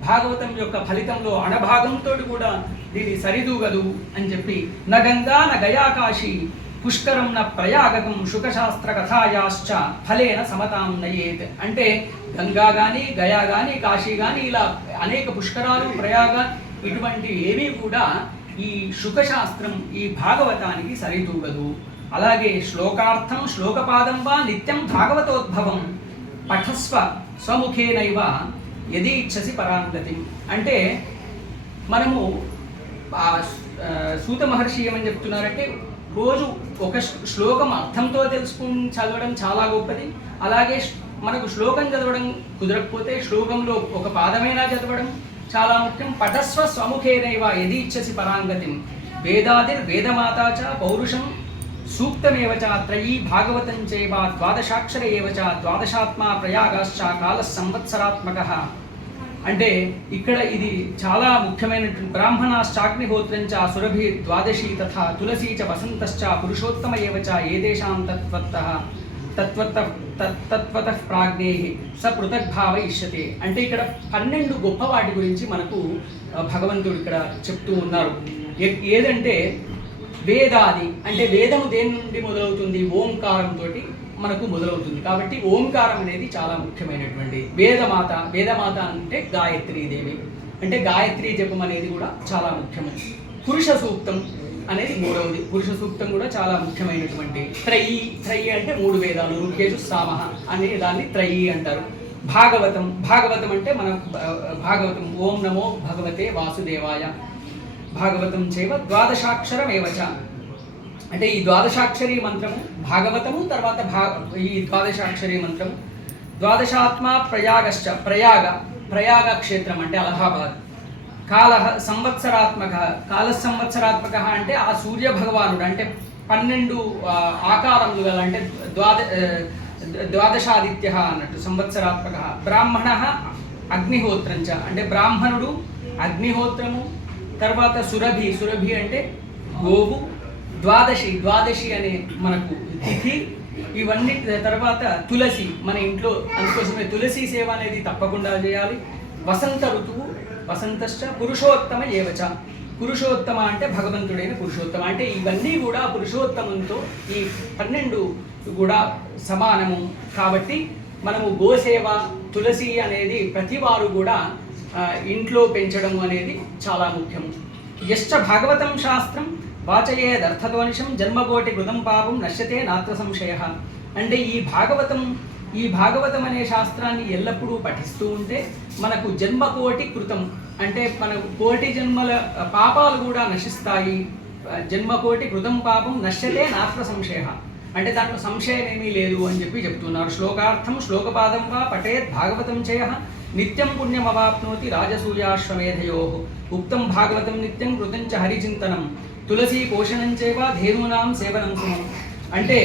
భాగవతం యొక్క ఫలితంలో అణభాగంతో కూడా దీన్ని సరిదూగదు అని చెప్పి న గంగా న గయాకాశి పుష్కరం న ప్రయాగకం శుకశాస్త్ర కథాయాశ్చ ఫలేన సమతాం నయేత్. అంటే గంగా కానీ గయా కానీ కాశీ కానీ ఇలా అనేక పుష్కరాలు ప్రయాగ ఇటువంటి ఏమీ కూడా ఈ శుకశాస్త్రం ఈ భాగవతానికి సరితూగదు. అలాగే శ్లోకార్థం శ్లోకపాదం వా నిత్యం భాగవతోద్భవం పఠస్వ స్వముఖేనైవ యది ఇచ్చసి పరాంగతి. అంటే మనము సూత మహర్షి ఏమని చెప్తున్నారంటే రోజు ఒక శ్లోకం అర్థంతో తెలుసుకుని చదవడం చాలా గొప్పది. అలాగే మనకు శ్లోకం చదవడం కుదరకపోతే శ్లోకంలో ఒక పాదమైనా చదవడం చాలా ముఖ్యం. పఠస్వ స్వముఖేనైవ యదీచ్ఛసి పరాంగతిం వేదాదిర్ వేదమాతా చ పౌరుషం సూక్తమేవ చ త్రయీ భాగవతం చైవ ద్వాదశాక్షర ఏవ చ ద్వాదశాత్మా ప్రయాగాశ్చ కాల సంవత్సరాత్మకః. అంటే ఇక్కడ ఇది చాలా ముఖ్యమైనటువంటి బ్రాహ్మణాశ్చాగ్నిహోత్రం చ సురభి ద్వాదశీ తథా తులసీ చ వసంతశ్చ పురుషోత్తమ ఏవ చ ఏతేషాం తత్వతః ప్రాజ్ఞేః స పృథగ్భావ ఇష్యతే. అంటే ఇక్కడ 12 గొప్ప వాటి గురించి మనకు భగవంతుడు ఇక్కడ చెప్తూ ఉన్నారు. ఏదంటే వేదాది, అంటే వేదము దేని నుండి మొదలవుతుంది? ఓంకారంతో మనకు మొదలవుతుంది. కాబట్టి ఓంకారం అనేది చాలా ముఖ్యమైనటువంటి వేదమాత. వేదమాత అంటే గాయత్రీదేవి, అంటే గాయత్రీ జపం అనేది కూడా చాలా ముఖ్యము. పురుష సూక్తం అనేది మూడవది. పురుష సూక్తం కూడా చాలా ముఖ్యమైనటువంటి. త్రయీ, త్రయీ అంటే 3 వేదాలు, ఋగ్యజు సామః అనే దాన్ని త్రయీ అంటారు. భాగవతం, భాగవతం అంటే మన భాగవతం ఓం నమో భగవతే వాసుదేవాయ భాగవతం చైవ ద్వాదశాక్షరమేవ చ. అంటే ఈ ద్వాదశాక్షరీ మంత్రము భాగవతము, తర్వాత ఈ ద్వాదశాక్షరీ మంత్రము. ద్వాదశాత్మా ప్రయాగశ్చ, ప్రయాగ క్షేత్రం అంటే అలహాబాద్. కాల సంవత్సరాత్మక, కాల సంవత్సరాత్మక అంటే ఆ సూర్య భగవానుడు, అంటే 12 ఆకారములు గల, అంటే ద్వాదశాదిత్య అన్నట్టు సంవత్సరాత్మక. బ్రాహ్మణ అగ్నిహోత్రంచ, అంటే బ్రాహ్మణుడు అగ్నిహోత్రము. తర్వాత సురభి, సురభి అంటే గోవు. ద్వాదశి అనే మనకు తిథి. ఇవన్నీ తర్వాత తులసి, మన ఇంట్లో అందుకోసమే తులసి సేవ అనేది తప్పకుండా చేయాలి. వసంత ఋతువు, వసంతశ్చ పురుషోత్తమ ఏవచ. పురుషోత్తమ అంటే భగవంతుడైన పురుషోత్తమ. అంటే ఇవన్నీ కూడా పురుషోత్తమంతో ఈ 12 కూడా సమానము. కాబట్టి మనము గోసేవ, తులసి అనేది ప్రతి వారు కూడా ఇంట్లో పెంచడం అనేది చాలా ముఖ్యము. యశ్చ భాగవతం శాస్త్రం వాచయేదర్థధ్వనిషం జన్మకోటి కృతం పాపం నశ్యతే నాత్ర సంశయః. అంటే ఈ భాగవతం అనే శాస్త్రాన్ని ఎల్లప్పుడూ పఠిస్తూ ఉంటే మనకు జన్మకోటి కృతం, అంటే మనకు కోటి జన్మల పాపాలు కూడా నశిస్తాయి. జన్మకోటి కృతం పాపం నశ్యతే నాత్ర సంశయః, అంటే దాంట్లో సంశయం ఏమీ లేదు అని చెప్పి చెప్తున్నారు. శ్లోకార్థం శ్లోకపాదం వా పఠేత్ భాగవతం చేయః నిత్యం పుణ్యమవాప్నోతి రాజసూయాశ్వమేధయోః. ఉక్తం భాగవతం నిత్యం కృతం చ హరిచింతనం తులసీ పోషణం చేవ ధేనూనాం సేవనం సుమం. అంటే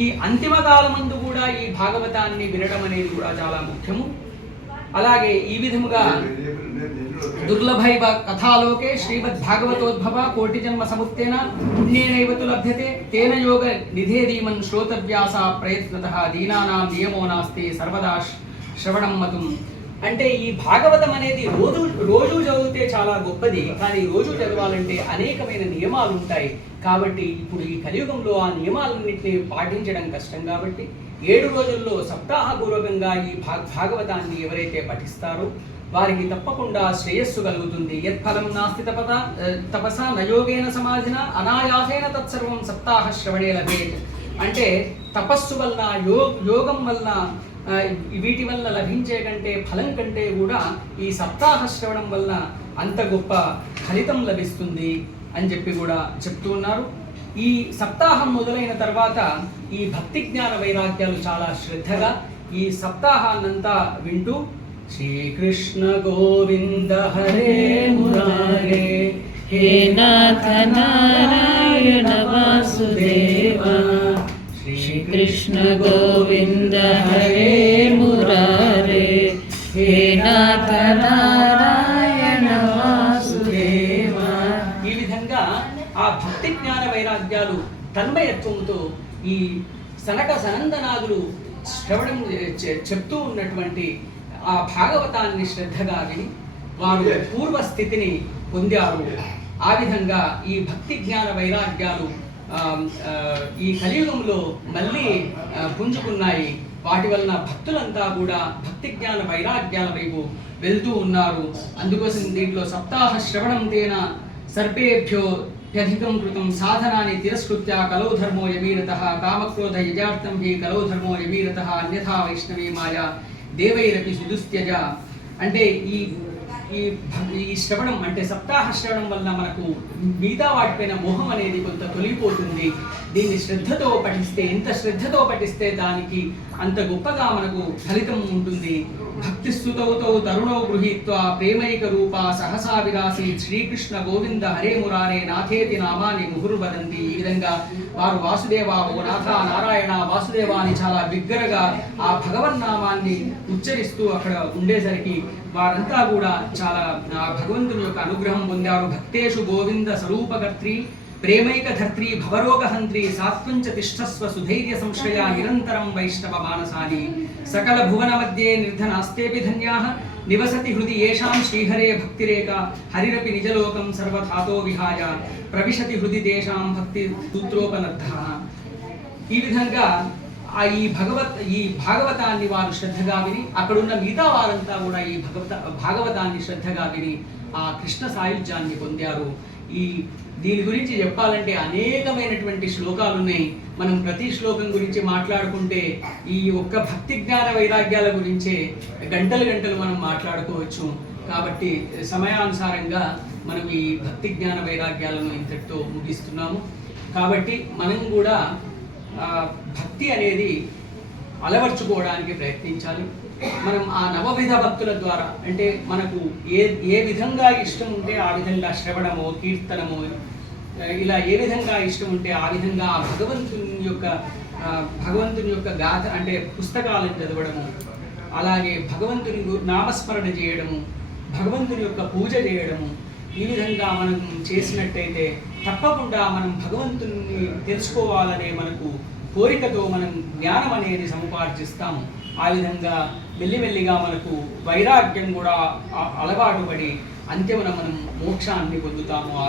ఈ అంతిమ కాలమందు కూడా ఈ భాగవతాన్ని వినడం అనేది కూడా చాలా ముఖ్యము. అలాగే ఈ విధముగా దుర్లభైవ కథాలోకే శ్రీమద్ భాగవతోద్భవ కోటి జన్మ సముత్తేన పుణ్యేనైవ తు లభ్యతే తేన యోగ నిధేదీమన్ శ్రోతవ్యాస ప్రయత్నతః దీనానాం నియమో నాస్తి సర్వదా శ్రవణం మతుం. అంటే ఈ భాగవతం అనేది రోజు చదివితే చాలా గొప్పది, కానీ రోజు చదవాలంటే అనేకమైన నియమాలు ఉంటాయి. కాబట్టి ఇప్పుడు ఈ కలియుగంలో ఆ నియమాలన్నింటినీ పాటించడం కష్టం. కాబట్టి 7 రోజుల్లో సప్తాహపూర్వకంగా ఈ భాగవతాన్ని ఎవరైతే పఠిస్తారో వారికి తప్పకుండా శ్రేయస్సు కలుగుతుంది. యత్ఫలం నాస్తి తపసా నయోగేన సమాధిన అనాయాసేన తత్సర్వం సప్తాహ శ్రవణే లభేత్. అంటే తపస్సు వలన, యోగం వలన, వీటి వల్ల లభించే కంటే ఫలం కంటే కూడా ఈ సప్తాహ శ్రవణం వలన అంత గొప్ప ఫలితం లభిస్తుంది అని చెప్పి కూడా చెప్తూ ఉన్నారు. ఈ సప్తాహం మొదలైన తర్వాత ఈ భక్తి జ్ఞాన వైరాగ్యాలు చాలా శ్రద్ధగా ఈ సప్తాహాన్నంతా వింటూ శ్రీకృష్ణ గోవింద హరే మురారే హే నాథ నారాయణ వాసుదేవ శ్రీకృష్ణ గోవింద హరే మురారే హే నాథ నారాయణ వాసుదేవ. ఈ విధంగా ఆ భక్తి జ్ఞాన వైరాగ్యాలు తన్మయత్వంతో ఈ సనక సనందనాదులు శ్రవణం చెప్తూ ఉన్నటువంటి ఆ భాగవతాన్ని శ్రద్ధగా విని వారు పూర్వస్థితిని పొందారు. ఆ విధంగా ఈ భక్తి జ్ఞాన వైరాగ్యాలు ఈ కలియుగంలో మళ్ళీ పుంజుకున్నాయి. వాటి వలన భక్తులంతా కూడా భక్తి జ్ఞాన వైరాగ్యాల వైపు వెళ్తూ ఉన్నారు. అందుకోసం దీంట్లో సప్తాహ శ్రవణం తేన సర్పేభ్యో అత్యధికం కృతం సాధనాన్ని తిరస్కృత్య కలో ధర్మో యమీరతః కామక్రోధ యజార్థం హి కలో ధర్మో యమీరతః అన్యథా వైష్ణవీ మాయా దేవైరపి సుదుస్త్యజ. అంటే ఈ ఈ శ్రవణం అంటే సప్తాహ శ్రవణం వల్ల మనకు మిగతా వాటిపైన మోహం అనేది కొంత తొలగిపోతుంది. దీన్ని శ్రద్ధతో పఠిస్తే, ఎంత శ్రద్ధతో పఠిస్తే దానికి అంత గొప్పగా మనకు ఫలితం ఉంటుంది. భక్తి స్తుతౌ తరుణౌ గృహీత్వా ప్రేమైక రూప సహసా విరాసి శ్రీకృష్ణ గోవింద హరే మురారే నాథేతి నామాని ముహుర్వదంతి. ఈ విధంగా వారు వాసుదేవ ఓ నాథ నారాయణ వాసుదేవ అని చాలా బిగ్గరగా ఆ భగవన్నామాన్ని ఉచ్చరిస్తూ అక్కడ ఉండేసరికి వారంతా కూడా చాలా భగవంతుని యొక్క అనుగ్రహం పొందారు. భక్తేషు గోవింద స్వరూపకర్త్రి ప్రేమైక ధర్త్రి భవరోగహంత్రి సాత్వంచ తిష్టస్వ సుధైర్య సంశ్రయ నిరంతరం వైష్ణవ మానసాని సకల భువన మధ్యే నిర్ధనాస్తేపి ధన్యాః నివసతి హృది యేషాం శ్రీహరే భక్తిరేక హరిరపి నిజలోకం సర్వథాతో విహాయ ప్రవిశతి హృది తేషాం భక్తి సూత్రోపనర్థః. ఈ విధంగా ఈ భాగవతాన్ని వారు శ్రద్ధగా విని, అక్కడున్న మిగతా వారంతా కూడా ఈ భాగవతాన్ని శ్రద్ధగా విని ఆ కృష్ణ సాయుధ్యాన్ని పొందారు. దీని గురించి చెప్పాలంటే అనేకమైనటువంటి శ్లోకాలు ఉన్నాయి. మనం ప్రతి శ్లోకం గురించి మాట్లాడుకుంటే ఈ ఒక్క భక్తి జ్ఞాన వైరాగ్యాల గురించే గంటలు గంటలు మనం మాట్లాడుకోవచ్చు. కాబట్టి సమయానుసారంగా మనం ఈ భక్తి జ్ఞాన వైరాగ్యాలను ఇంతటితో ముగిస్తున్నాము. కాబట్టి మనం కూడా భక్తి అనేది అలవర్చుకోవడానికి ప్రయత్నించాలి. మనం ఆ నవవిధ భక్తుల ద్వారా, అంటే మనకు ఏ విధంగా ఇష్టం ఉంటే ఆ విధంగా శ్రవణమో కీర్తనమో ఇలా ఏ విధంగా ఇష్టం ఉంటే ఆ విధంగా ఆ భగవంతుని యొక్క గాథ అంటే పుస్తకాలను చదవడము, అలాగే భగవంతుని నామస్మరణ చేయడము, భగవంతుని యొక్క పూజ చేయడము, ఈ విధంగా మనం చేసినట్టయితే తప్పకుండా మనం భగవంతుని తెలుసుకోవాలనే మనకు కోరికతో మనం జ్ఞానం అనేది సముపార్జిస్తాము. ఆ విధంగా మెల్లిమెల్లిగా మనకు వైరాగ్యం కూడా అలవాటు పడి అంత్యమున మనం మోక్షాన్ని పొందుతాము, ఆ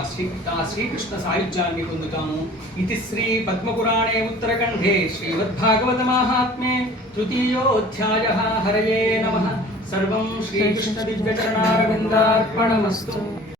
శ్రీకృష్ణ సాయుధ్యాన్ని పొందుతాము. ఇది శ్రీ పద్మపురాణే ఉత్తరఖండే శ్రీమద్భాగవత మాహాత్మ్యే తృతీయోధ్యాయః. హరయే నమః. సర్వం శ్రీకృష్ణ దివ్యచరణారవిందార్పణమస్తు.